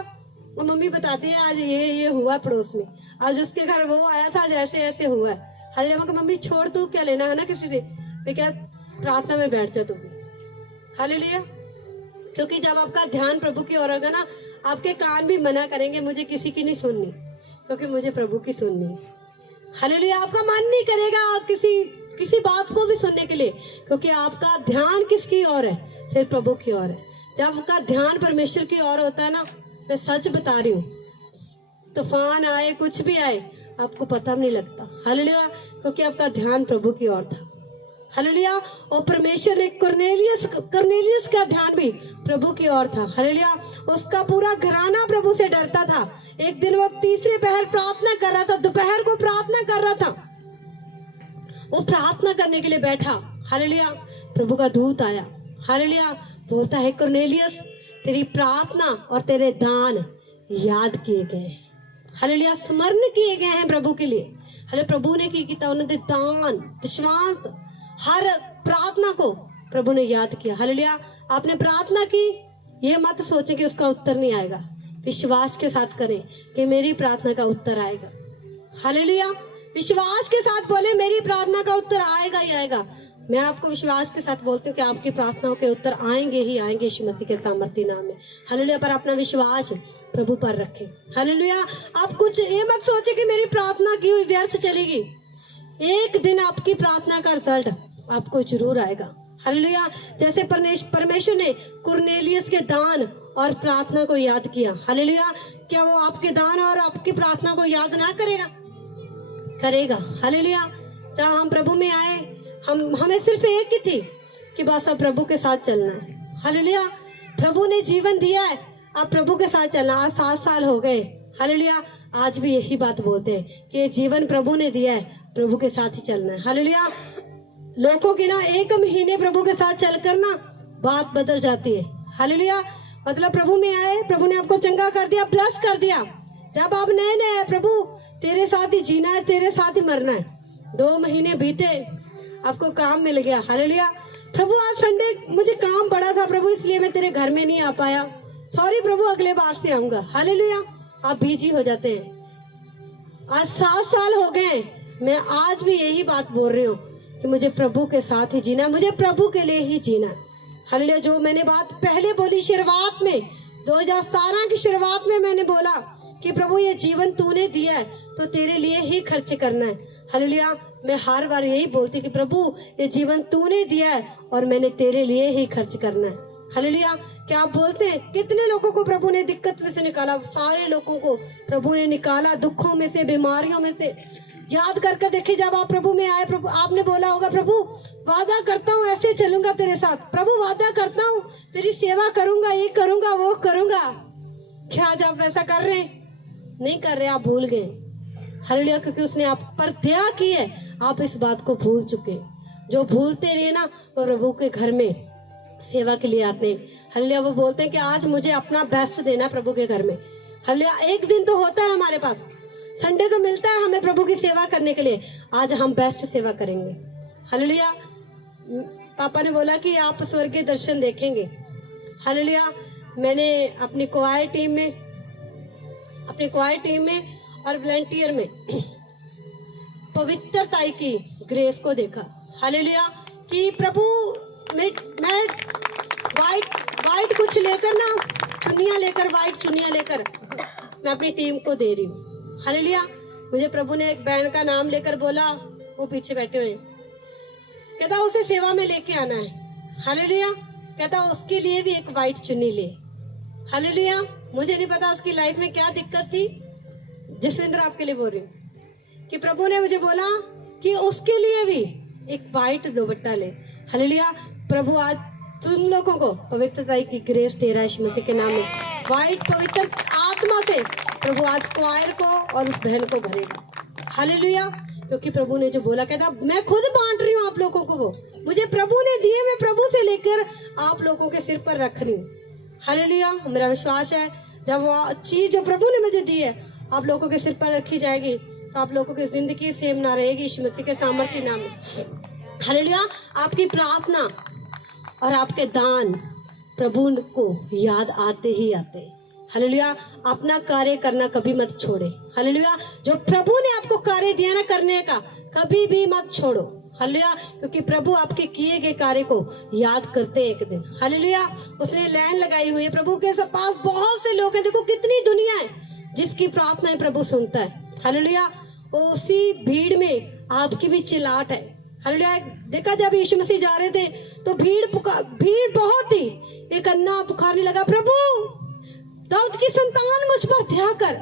और मम्मी बताती है आज ये हुआ पड़ोस में, आज उसके घर वो आया था, आज ऐसे ऐसे हुआ है। हालेलुया। मैं कहा मम्मी छोड़, तू क्या लेना है ना किसी से। मैं क्या प्रार्थना में बैठ जा तू भी। हालेलुया। क्योंकि जब आपका ध्यान प्रभु की ओर होगा ना, आपके कान भी मना करेंगे मुझे किसी की नहीं सुननी, क्योंकि मुझे प्रभु की सुननी है। हालेलुया। आपका मन नहीं करेगा आप किसी बात को भी सुनने के लिए, क्योंकि आपका ध्यान किसकी ओर है? सिर्फ प्रभु की ओर है। जब आपका ध्यान परमेश्वर की ओर होता है ना, मैं सच बता रही हूँ, तूफान आए कुछ भी आए आपको पता भी नहीं लगता। हालेलुया। क्योंकि आपका ध्यान प्रभु की ओर था। हालेलुया। और परमेश्वर ने कुरनेलियस का ध्यान भी प्रभु की ओर था। हालेलुया। उसका पूरा घराना प्रभु से डरता था। एक दिन वो तीसरे पहर प्रार्थना कर रहा था, दोपहर को प्रार्थना कर रहा था, वो प्रार्थना करने के लिए बैठा। हालेलुया। प्रभु का दूत आया। हालेलुया। बोलता है कुरनेलियस तेरी प्रार्थना और तेरे दान याद किए गए हैं। हालेलुया। स्मरण किए गए हैं प्रभु के लिए। हालेलुया। प्रभु ने की किया, उन्होंने दान दशमांश हर प्रार्थना को प्रभु ने याद किया। हालेलुया। आपने प्रार्थना की, ये मत सोचे कि उसका उत्तर नहीं आएगा। विश्वास के साथ करें कि मेरी प्रार्थना का उत्तर आएगा। हालेलुया। विश्वास के साथ बोले मेरी प्रार्थना का उत्तर आएगा ही आएगा। मैं आपको विश्वास के साथ बोलती हूँ कि आपकी प्रार्थनाओं के उत्तर आएंगे ही आएंगे यीशु मसीह के सामर्थी नाम में। हालेलुया। पर अपना विश्वास प्रभु पर रखें। हालेलुया। आप कुछ ये मत सोचे कि मेरी प्रार्थना की हुई व्यर्थ चलेगी। एक दिन आपकी प्रार्थना का रिजल्ट आपको जरूर आएगा। हालेलुया। जैसे परमेश्वर ने कुरनेलियस के दान और प्रार्थना को याद किया। हालेलुया। क्या वो आपके दान और आपकी प्रार्थना को याद ना करेगा? करेगा। हालेलुया। जब हम प्रभु में आए, हमें सिर्फ एक ही थी कि बस अब प्रभु के साथ चलना है। हालेलुया। प्रभु ने जीवन दिया है, अब प्रभु के साथ चलना। आज 7 साल हो गए। हालेलुया। आज भी यही बात बोलते हैं कि ये जीवन प्रभु ने दिया है, प्रभु के साथ ही चलना है। हालेलुया। लोगों की ना 1 महीने प्रभु के साथ चलकर ना बात बदल जाती है। हालेलुया। मतलब प्रभु में आए, प्रभु ने आपको चंगा कर दिया, ब्लेस कर दिया। जब आप नए है, प्रभु तेरे साथ ही जीना है, तेरे साथ ही मरना है। 2 महीने बीते, आपको काम मिल गया। हालेलुया। प्रभु आज संडे मुझे काम पड़ा था प्रभु, इसलिए मैं तेरे घर में नहीं आ पाया, सॉरी प्रभु अगले बार से आऊंगा। हालेलुया। आप बिजी हो जाते हैं। आज 7 साल हो गए, मैं आज भी यही बात बोल रही हूँ कि मुझे प्रभु के साथ ही जीना, मुझे प्रभु के लिए ही जीना। हालेलुया। जो मैंने बात पहले बोली शुरुआत में, 2017 की शुरुआत में मैंने बोला कि प्रभु ये जीवन तूने दिया है तो तेरे लिए ही खर्च करना है। हालेलुया। मैं हर बार यही बोलती कि प्रभु ये जीवन तूने दिया है और मैंने तेरे लिए ही खर्च करना है। हालेलुया। क्या आप बोलते हैं कितने लोगों को प्रभु ने दिक्कत में से निकाला? सारे लोगों को प्रभु ने निकाला, दुखों में से, बीमारियों में से। याद कर देखिए, जब आप प्रभु में आए, प्रभु आपने बोला होगा प्रभु वादा करता हूँ ऐसे चलूंगा तेरे साथ, प्रभु वादा करता हूँ तेरी सेवा करूंगा, ये करूंगा वो करूंगा। क्या आज आप वैसा कर रहे हैं? नहीं कर रहे, आप भूल गए। हालेलुया। क्योंकि उसने आप पर दया की है, आप इस बात को भूल चुके। जो भूलते रहे ना, वो प्रभु के घर में सेवा के लिए आते हैं। हालेलुया। वो बोलते हैं कि आज मुझे अपना बेस्ट देना प्रभु के घर में। हालेलुया। एक दिन तो होता है हमारे पास, संडे तो मिलता है हमें प्रभु की सेवा करने के लिए। आज हम बेस्ट सेवा करेंगे। हालेलुया। पापा ने बोला कि आप स्वर्गीय दर्शन देखेंगे। हालेलुया। मैंने अपनी क्वायर टीम में और वॉलंटियर में पवित्रताई की ग्रेस को देखा। हालेलुया। कि प्रभु मैं वाइट कुछ लेकर ना, वाइट चुन्नियां लेकर मैं अपनी टीम को दे रही हूँ। हालेलुया। मुझे प्रभु ने एक बहन का नाम लेकर बोला, वो पीछे बैठे हुए, कहता उसे सेवा में लेके आना है। हालेलुया। कहता उसके लिए भी एक वाइट चुन्नी ले। हालेलुया। मुझे नहीं पता उसकी लाइफ में क्या दिक्कत थी। जसविंदर आपके लिए बोल रही हूँ कि प्रभु ने मुझे बोला कि उसके लिए भी एक वाइट दुपट्टा ले। हालेलुया। प्रभु आज तुम लोगों को पवित्रता की ग्रेस दे रहा है यीशु मसीह के नाम में। वाइट पवित्र आत्मा से प्रभु आज क्वायर को और उस बहन को भरेगा। हालेलुया। क्योंकि प्रभु ने जो बोला, कहता मैं खुद बांट रही हूँ आप लोगों को, वो मुझे प्रभु ने दिए, मैं प्रभु से लेकर आप लोगों के सिर पर रख रही हूँ। हालेलुया। मेरा विश्वास है जब वो चीज जो प्रभु ने मुझे दी है आप लोगों के सिर पर रखी जाएगी तो आप लोगों की जिंदगी सेम ना रहेगी यीशु मसीह के सामर्थ्य नाम में। हालेलुया। आपकी प्रार्थना और आपके दान प्रभु को याद आते ही आते। हालेलुया। अपना कार्य करना कभी मत छोड़े। हालेलुया। जो प्रभु ने आपको कार्य दिया ना करने का, कभी भी मत छोड़ो। हालेलुया। क्योंकि प्रभु आपके किए गए कार्य को याद करते एक दिन। हालेलुया। उसने लाइन लगाई हुई है। प्रभु के पास बहुत से लोग हैं। देखो कितनी दुनिया है जिसकी प्रार्थनाएं प्रभु सुनता है। हालेलुया। उसी भीड़ में आपकी भी चिल्लाहट है। हालेलुया। देखा जब यीशु मसीह जा रहे थे तो भीड़ बहुत थी। एक अन्ना पुकारने लगा, प्रभु दाऊद की संतान मुझ पर दया कर।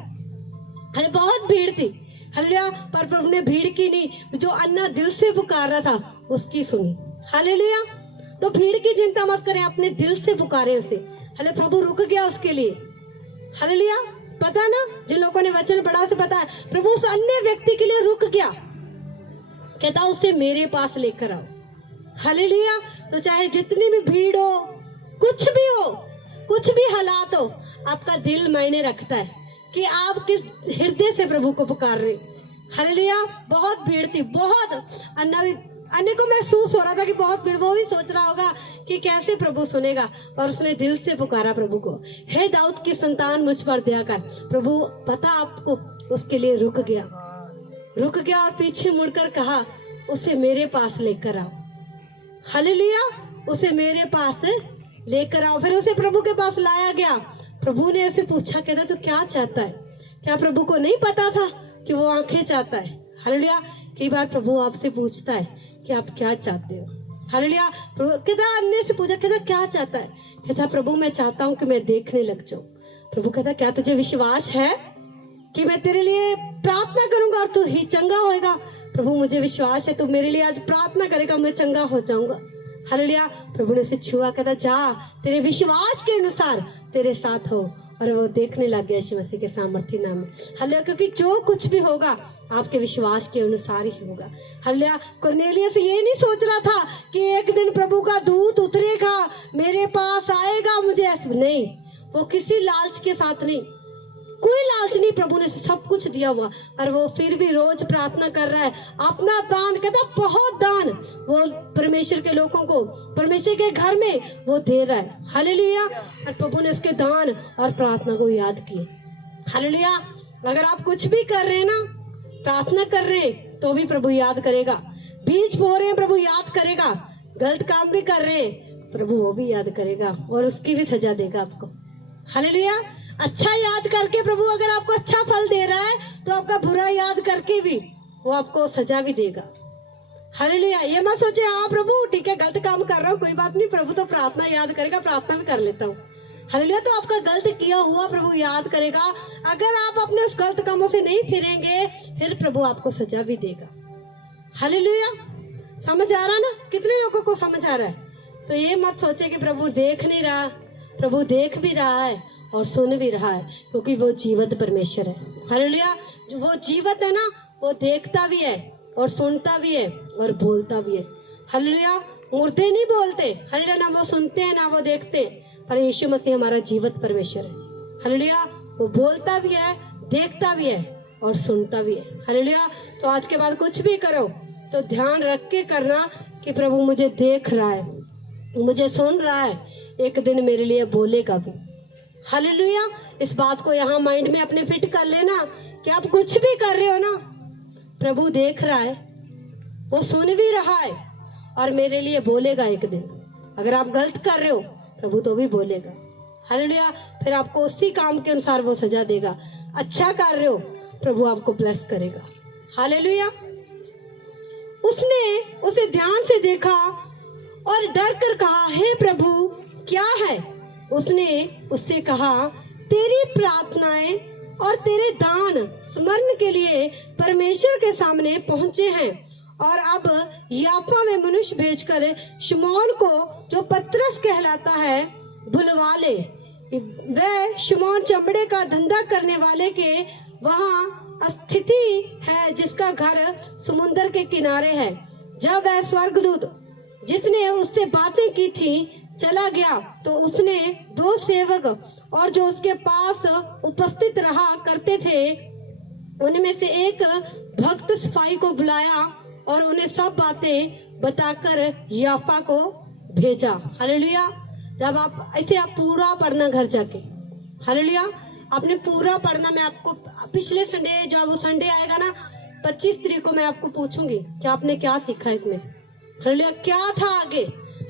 अरे बहुत भीड़ थी। हालेलुया। पर प्रभु ने भीड़ की नहीं, जो अन्ना दिल से पुकार रहा था उसकी सुनी। हालेलुया। तो भीड़ की चिंता मत करें, अपने दिल से पुकारे उसे। हालेलुया। प्रभु रुक गया उसके लिए। हालेलुया। पता ना, जिन लोगों ने वचन पढ़ा से पता है, प्रभु उस अन्य व्यक्ति के लिए रुक गया, कहता उसे मेरे पास लेकर आओ। हालेलुया। तो चाहे जितनी भी भीड़ हो, कुछ भी हो, कुछ भी हालात हो, आपका दिल मायने रखता है कि आप किस हृदय से प्रभु को पुकार रहे। हालेलुया। बहुत भीड़ थी, बहुत। अन्य को महसूस हो रहा था कि बहुत भीड़। वो भी सोच रहा होगा कि कैसे प्रभु सुनेगा, और उसने दिल से पुकारा प्रभु को, हे दाऊद की संतान मुझ पर दया कर। प्रभु पता आपको उसके लिए रुक गया और पीछे मुड़कर कहा, उसे मेरे पास लेकर आओ। हालेलुया। उसे मेरे पास लेकर आओ। फिर उसे प्रभु के पास लाया गया। प्रभु ने उसे पूछा, कहता तो क्या चाहता है? क्या प्रभु को नहीं पता था कि वो आंखें चाहता है? हालेलुया। कई बार प्रभु आपसे पूछता है कि आप क्या चाहते हो। हालेलुया। कहता अन्य से पूछा, कहता क्या चाहता है? कहता प्रभु मैं चाहता हूँ कि मैं देखने लग जाऊं। प्रभु कहता क्या तुझे विश्वास है कि मैं तेरे लिए प्रार्थना करूंगा और तू ही चंगा होएगा? प्रभु मुझे विश्वास है, तू मेरे लिए आज प्रार्थना करेगा, मैं चंगा हो जाऊंगा। हालेलुया। प्रभु ने उसे छुआ, कहता जा तेरे विश्वास के अनुसार तेरे साथ हो, और वो देखने लग गया यीशु मसीह के सामर्थ्य नाम में। हालेलुया। क्योंकि जो कुछ भी होगा आपके विश्वास के अनुसार ही होगा। हालेलुया। कुरनेलियस ये नहीं सोच रहा था कि एक दिन प्रभु का दूत उतरेगा, मेरे पास आएगा, मुझे ऐसा नहीं। वो किसी लालच के साथ नहीं, कोई लालच नहीं, प्रभु ने सब कुछ दिया हुआ, और वो फिर भी रोज प्रार्थना कर रहा है। अपना दान, कहता बहुत दान वो परमेश्वर के लोगों को, परमेश्वर के घर में वो दे रहा है। हालेलुया। और प्रभु ने उसके दान और प्रार्थना को याद किया। हालेलुया। अगर आप कुछ भी कर रहे हैं ना, प्रार्थना कर रहे हैं, तो भी प्रभु याद करेगा। बीज बो रहे हैं, प्रभु याद करेगा। गलत काम भी कर रहे हैं, प्रभु वो भी याद करेगा, और उसकी भी सजा देगा आपको। हालेलुया। अच्छा याद करके प्रभु अगर आपको अच्छा फल दे रहा है, तो आपका बुरा याद करके भी वो आपको सजा भी देगा। हालेलुया। ये मत सोचे हाँ प्रभु ठीक है गलत काम कर रहा हूँ, कोई बात नहीं, प्रभु तो प्रार्थना याद करेगा, प्रार्थना भी कर लेता हूँ। हालेलुया। तो आपका गलत किया हुआ प्रभु याद करेगा। अगर आप अपने उस गलत कामों से नहीं फिरेंगे, फिर प्रभु आपको सजा भी देगा। हालेलुया। समझ आ रहा ना? कितने लोगों को समझ आ रहा है? तो ये मत सोचे कि प्रभु देख नहीं रहा। प्रभु देख भी रहा है और सुन भी रहा है, क्योंकि वो जीवित परमेश्वर है। हालेलुया। जो वो जीवित है ना, वो देखता भी है और सुनता भी है और बोलता भी है। हालेलुया। मुर्दे नहीं बोलते। हालेलुया। ना वो सुनते हैं ना वो देखते हैं, पर यीशु मसीह हमारा जीवित परमेश्वर है। हालेलुया। वो बोलता भी है, देखता भी है और सुनता भी है। हालेलुया। तो आज के बाद कुछ भी करो तो ध्यान रख के करना कि प्रभु मुझे देख रहा है, मुझे सुन रहा है, एक दिन मेरे लिए बोलेगा भी। हालेलुया। इस बात को यहाँ माइंड में अपने फिट कर लेना कि आप कुछ भी कर रहे हो ना, प्रभु देख रहा है, वो सुन भी रहा है और मेरे लिए बोलेगा एक दिन। अगर आप गलत कर रहे हो, प्रभु तो भी बोलेगा। हालेलुया। फिर आपको उसी काम के अनुसार वो सजा देगा। अच्छा कर रहे हो, प्रभु आपको ब्लेस करेगा। हालेलुया। उसने उसे ध्यान से देखा और डर कर कहा, हे प्रभु क्या है? उसने उससे कहा, तेरी प्रार्थनाएं और तेरे दान स्मरण के लिए परमेश्वर के सामने पहुंचे हैं, और अब याफा में मनुष्य भेजकर शमौन को, जो पतरस कहलाता है, बुलवा ले। वह शमौन चमड़े का धंधा करने वाले के वहां स्थिति है, जिसका घर समुद्र के किनारे है। जब वह स्वर्गदूत जिसने उससे बातें की थी चला गया, तो उसने 2 सेवक और जो उसके पास उपस्थित रहा करते थे उनमें से एक भक्त सिपाही को बुलाया और उन्हें सब बातें बताकर याफा को भेजा। हालेलुया। जब आप ऐसे आप पूरा पढ़ना घर जाके, हालेलुया, आपने पूरा पढ़ना। मैं आपको पिछले संडे, जब वो संडे आएगा ना 25 तारीख को, मैं आपको पूछूंगी कि आपने क्या सीखा इसमें। हालेलुया, क्या था आगे।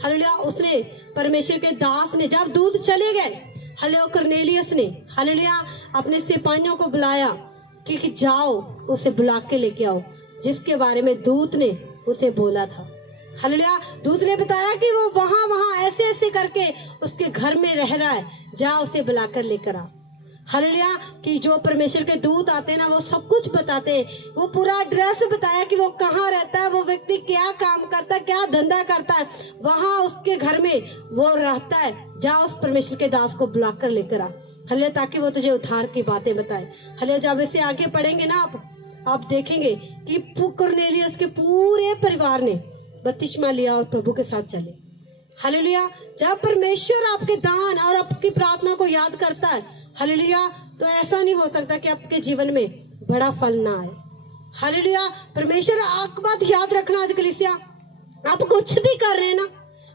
हालेलुया, उसने परमेश्वर के दास ने जब दूत चले गए, हालेलुया, कुरनेलियस ने, हालेलुया, अपने सिपाहियों को बुलाया कि जाओ उसे बुला के लेके आओ, जिसके बारे में दूत ने उसे बोला था। हालेलुया, दूत ने बताया कि वो वहां ऐसे ऐसे करके उसके घर में रह रहा है, जा उसे बुलाकर लेकर आ। हालेलुया, कि जो परमेश्वर के दूत आते हैं ना, वो सब कुछ बताते हैं। वो पूरा एड्रेस बताया कि वो कहाँ रहता है, वो व्यक्ति क्या काम करता है, क्या धंधा करता है, वहां उसके घर में वो रहता है, जा उस परमेश्वर के दास को बुलाकर लेकर आ। हालेलुया, ताकि वो तुझे उद्धार की बातें बताए। हालेलुया, जब इसे आगे पढ़ेंगे ना आप देखेंगे कि कुरनेलियस के पूरे परिवार ने बपतिस्मा लिया और प्रभु के साथ चले। हालेलुया, जब परमेश्वर आपके दान और आपकी प्रार्थना को याद करता है, हालेलुया, तो ऐसा नहीं हो सकता कि आपके जीवन में बड़ा फल ना आए। हालेलुया, परमेश्वर आपकी बात याद रखना। आज कलीसिया, आप कुछ भी कर रहे हैं ना,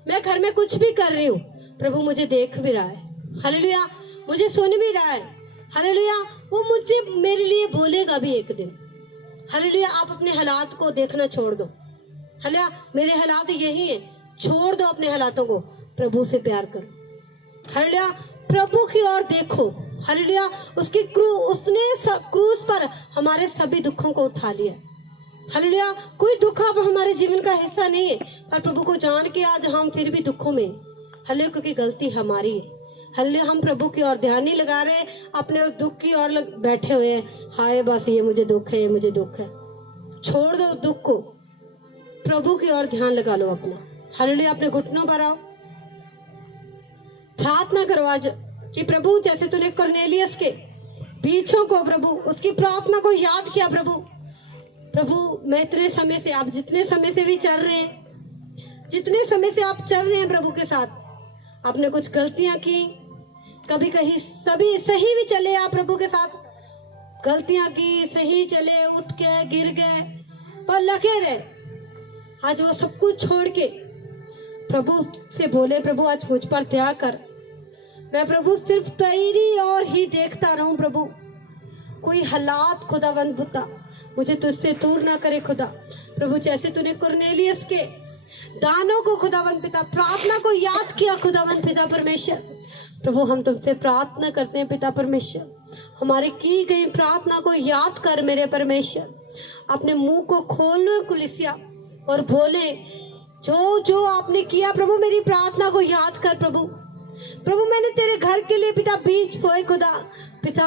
मैं घर में कुछ भी कर रही हूँ, प्रभु मुझे देख भी रहा है। हालेलुया, मुझे सुन भी रहा है। हालेलुया, वो मुझे मेरे लिए बोलेगा भी एक दिन। हालेलुया, आप अपने हालात को देखना छोड़ दो। हालेलुया, मेरे हालात यही है, छोड़ दो अपने हालातों को, प्रभु से प्यार करो। हालेलुया, प्रभु की ओर देखो। हालेलुया, उसने क्रूस पर हमारे सभी दुखों को उठा लिया। हालेलुया, कोई दुख अब हमारे जीवन का हिस्सा नहीं है, पर प्रभु को जान के आज हम फिर भी दुखों में। हालेलुया, क्योंकि गलती हमारी है। हालेलुया, हम प्रभु की ओर ध्यान नहीं लगा रहे, अपने दुख की ओर बैठे हुए हैं। हाय बस ये मुझे दुख है, ये मुझे दुख है। छोड़ दो दुख को, प्रभु की ओर ध्यान लगा लो अपना। हालेलुया, अपने घुटनों पर आओ, प्रार्थना करो आज कि प्रभु, जैसे तूने कुरनेलियस के बीचों को, प्रभु उसकी प्रार्थना को याद किया। प्रभु मैं इतने समय से, आप जितने समय से भी चल रहे हैं, जितने समय से आप चल रहे हैं प्रभु के साथ, आपने कुछ गलतियां की, कभी कहीं सभी सही भी चले, आप प्रभु के साथ गलतियां की, सही चले, उठ के गिर गए, पर लगे रहे। आज वो सब कुछ छोड़ के प्रभु से बोले, प्रभु आज मुझ पर दया कर, मैं प्रभु सिर्फ तेरी और ही देखता रहूं। प्रभु कोई हालात खुदावंद बता, मुझे तुझसे दूर ना करे खुदा। प्रभु जैसे तूने कुरनेलियस के दानों को खुदावंद पिता, प्रार्थना को याद किया खुदावंद पिता परमेश्वर, प्रभु हम तुमसे प्रार्थना करते हैं पिता परमेश्वर, हमारे की गई प्रार्थना को याद कर मेरे परमेश्वर। अपने मुंह को खोलो कुलिसिया और बोले, जो जो आपने किया प्रभु, मेरी प्रार्थना को याद कर प्रभु मैंने तेरे घर के लिए पिता बीज बोए खुदा पिता,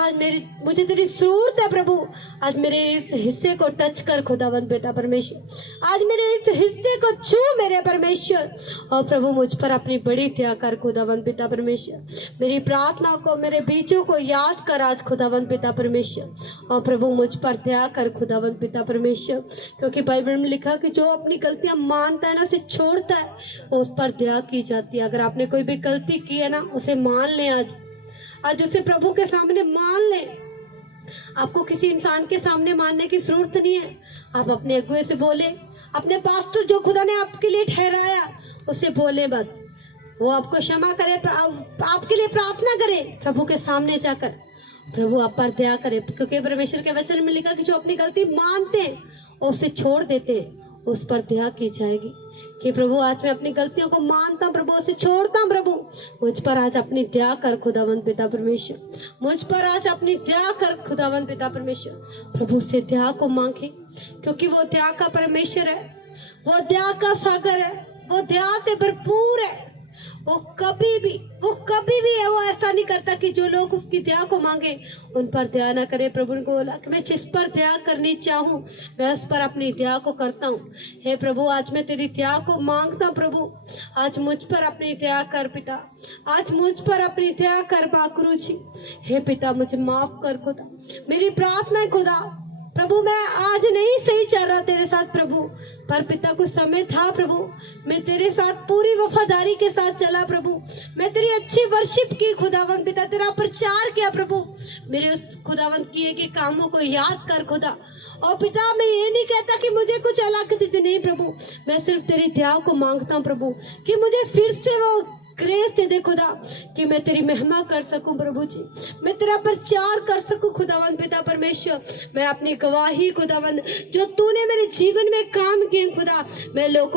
मुझे तेरी जरूरत है प्रभु। आज मेरे इस हिस्से को टच कर खुदावंद पिता परमेश्वर, आज मेरे इस हिस्से को छू मेरे परमेश्वर, और प्रभु मुझ पर अपनी बड़ी दया कर खुदावंद पिता परमेश्वर। मेरी प्रार्थना को, मेरे बीजों को याद कर आज खुदावंद पिता परमेश्वर, और प्रभु मुझ पर दया कर खुदावंद पिता परमेश्वर, क्योंकि बाइबल में लिखा कि जो अपनी गलतियां मानता है ना, उसे छोड़ता है, उस पर दया की जाती है। अगर आपने कोई भी गलती की है ना, उसे मान ले, आज उसे प्रभु के सामने मान ले। आपको किसी इंसान के सामने मानने की जरूरत नहीं है। आप अपने अगुए से बोले, अपने पास्टर जो खुदा ने आपके लिए ठहराया उसे बोले, बस वो आपको क्षमा करे, आपके लिए प्रार्थना करे प्रभु के सामने जाकर, प्रभु आप पर दया करे। क्योंकि परमेश्वर के वचन में लिखा कि जो अपनी गलती मानते हैं और उसे छोड़ देते हैं, उस पर दया की जाएगी। कि प्रभु आज मैं अपनी गलतियों को मानता हूँ प्रभु, उसे छोड़ता हूँ प्रभु, मुझ पर आज अपनी दया कर खुदावंद पिता परमेश्वर, मुझ पर आज अपनी दया कर खुदावंद पिता परमेश्वर। प्रभु से दया को मांगे, क्योंकि वो दया का परमेश्वर है, वो दया का सागर है, वो दया से भरपूर है। वो कभी भी है, वो ऐसा नहीं करता कि जो लोग उसकी दया को मांगे उन पर दया ना करे। प्रभु ने बोला कि मैं जिस पर दया करनी चाहूँ मैं उस पर अपनी दया को करता हूँ। हे प्रभु आज मैं तेरी दया को मांगता हूँ प्रभु, आज मुझ पर अपनी दया कर पिता, आज मुझ पर अपनी दया कर बाकुरु जी। हे पिता मुझे माफ कर खुदा, मेरी प्रार्थना है खुदा, प्रभु मैं आज नहीं सही चल रहा तेरे साथ प्रभु, पर पिता कुछ समय था प्रभु, मैं तेरे साथ पूरी वफादारी के साथ चला प्रभु, मैं तेरी अच्छी वर्शिप की खुदावंद पिता, तेरा प्रचार किया प्रभु, मेरे उस खुदावंद किए के कामों को याद कर खुदा। और पिता मैं ये नहीं कहता कि मुझे कुछ अलग से नहीं प्रभु, मैं सिर्फ तेरी दया को मांगता हूँ प्रभु कि मुझे फिर से वो ग्रेस दे दे खुदा कि मैं तेरी महिमा कर सकूं प्रभु जी, मैं तेरा प्रचार कर सकूं खुदावंद पिता परमेश्वर। मैं अपनी गवाही खुदावंद जो तूने मेरे जीवन में काम किए खुदा, मैं लोगों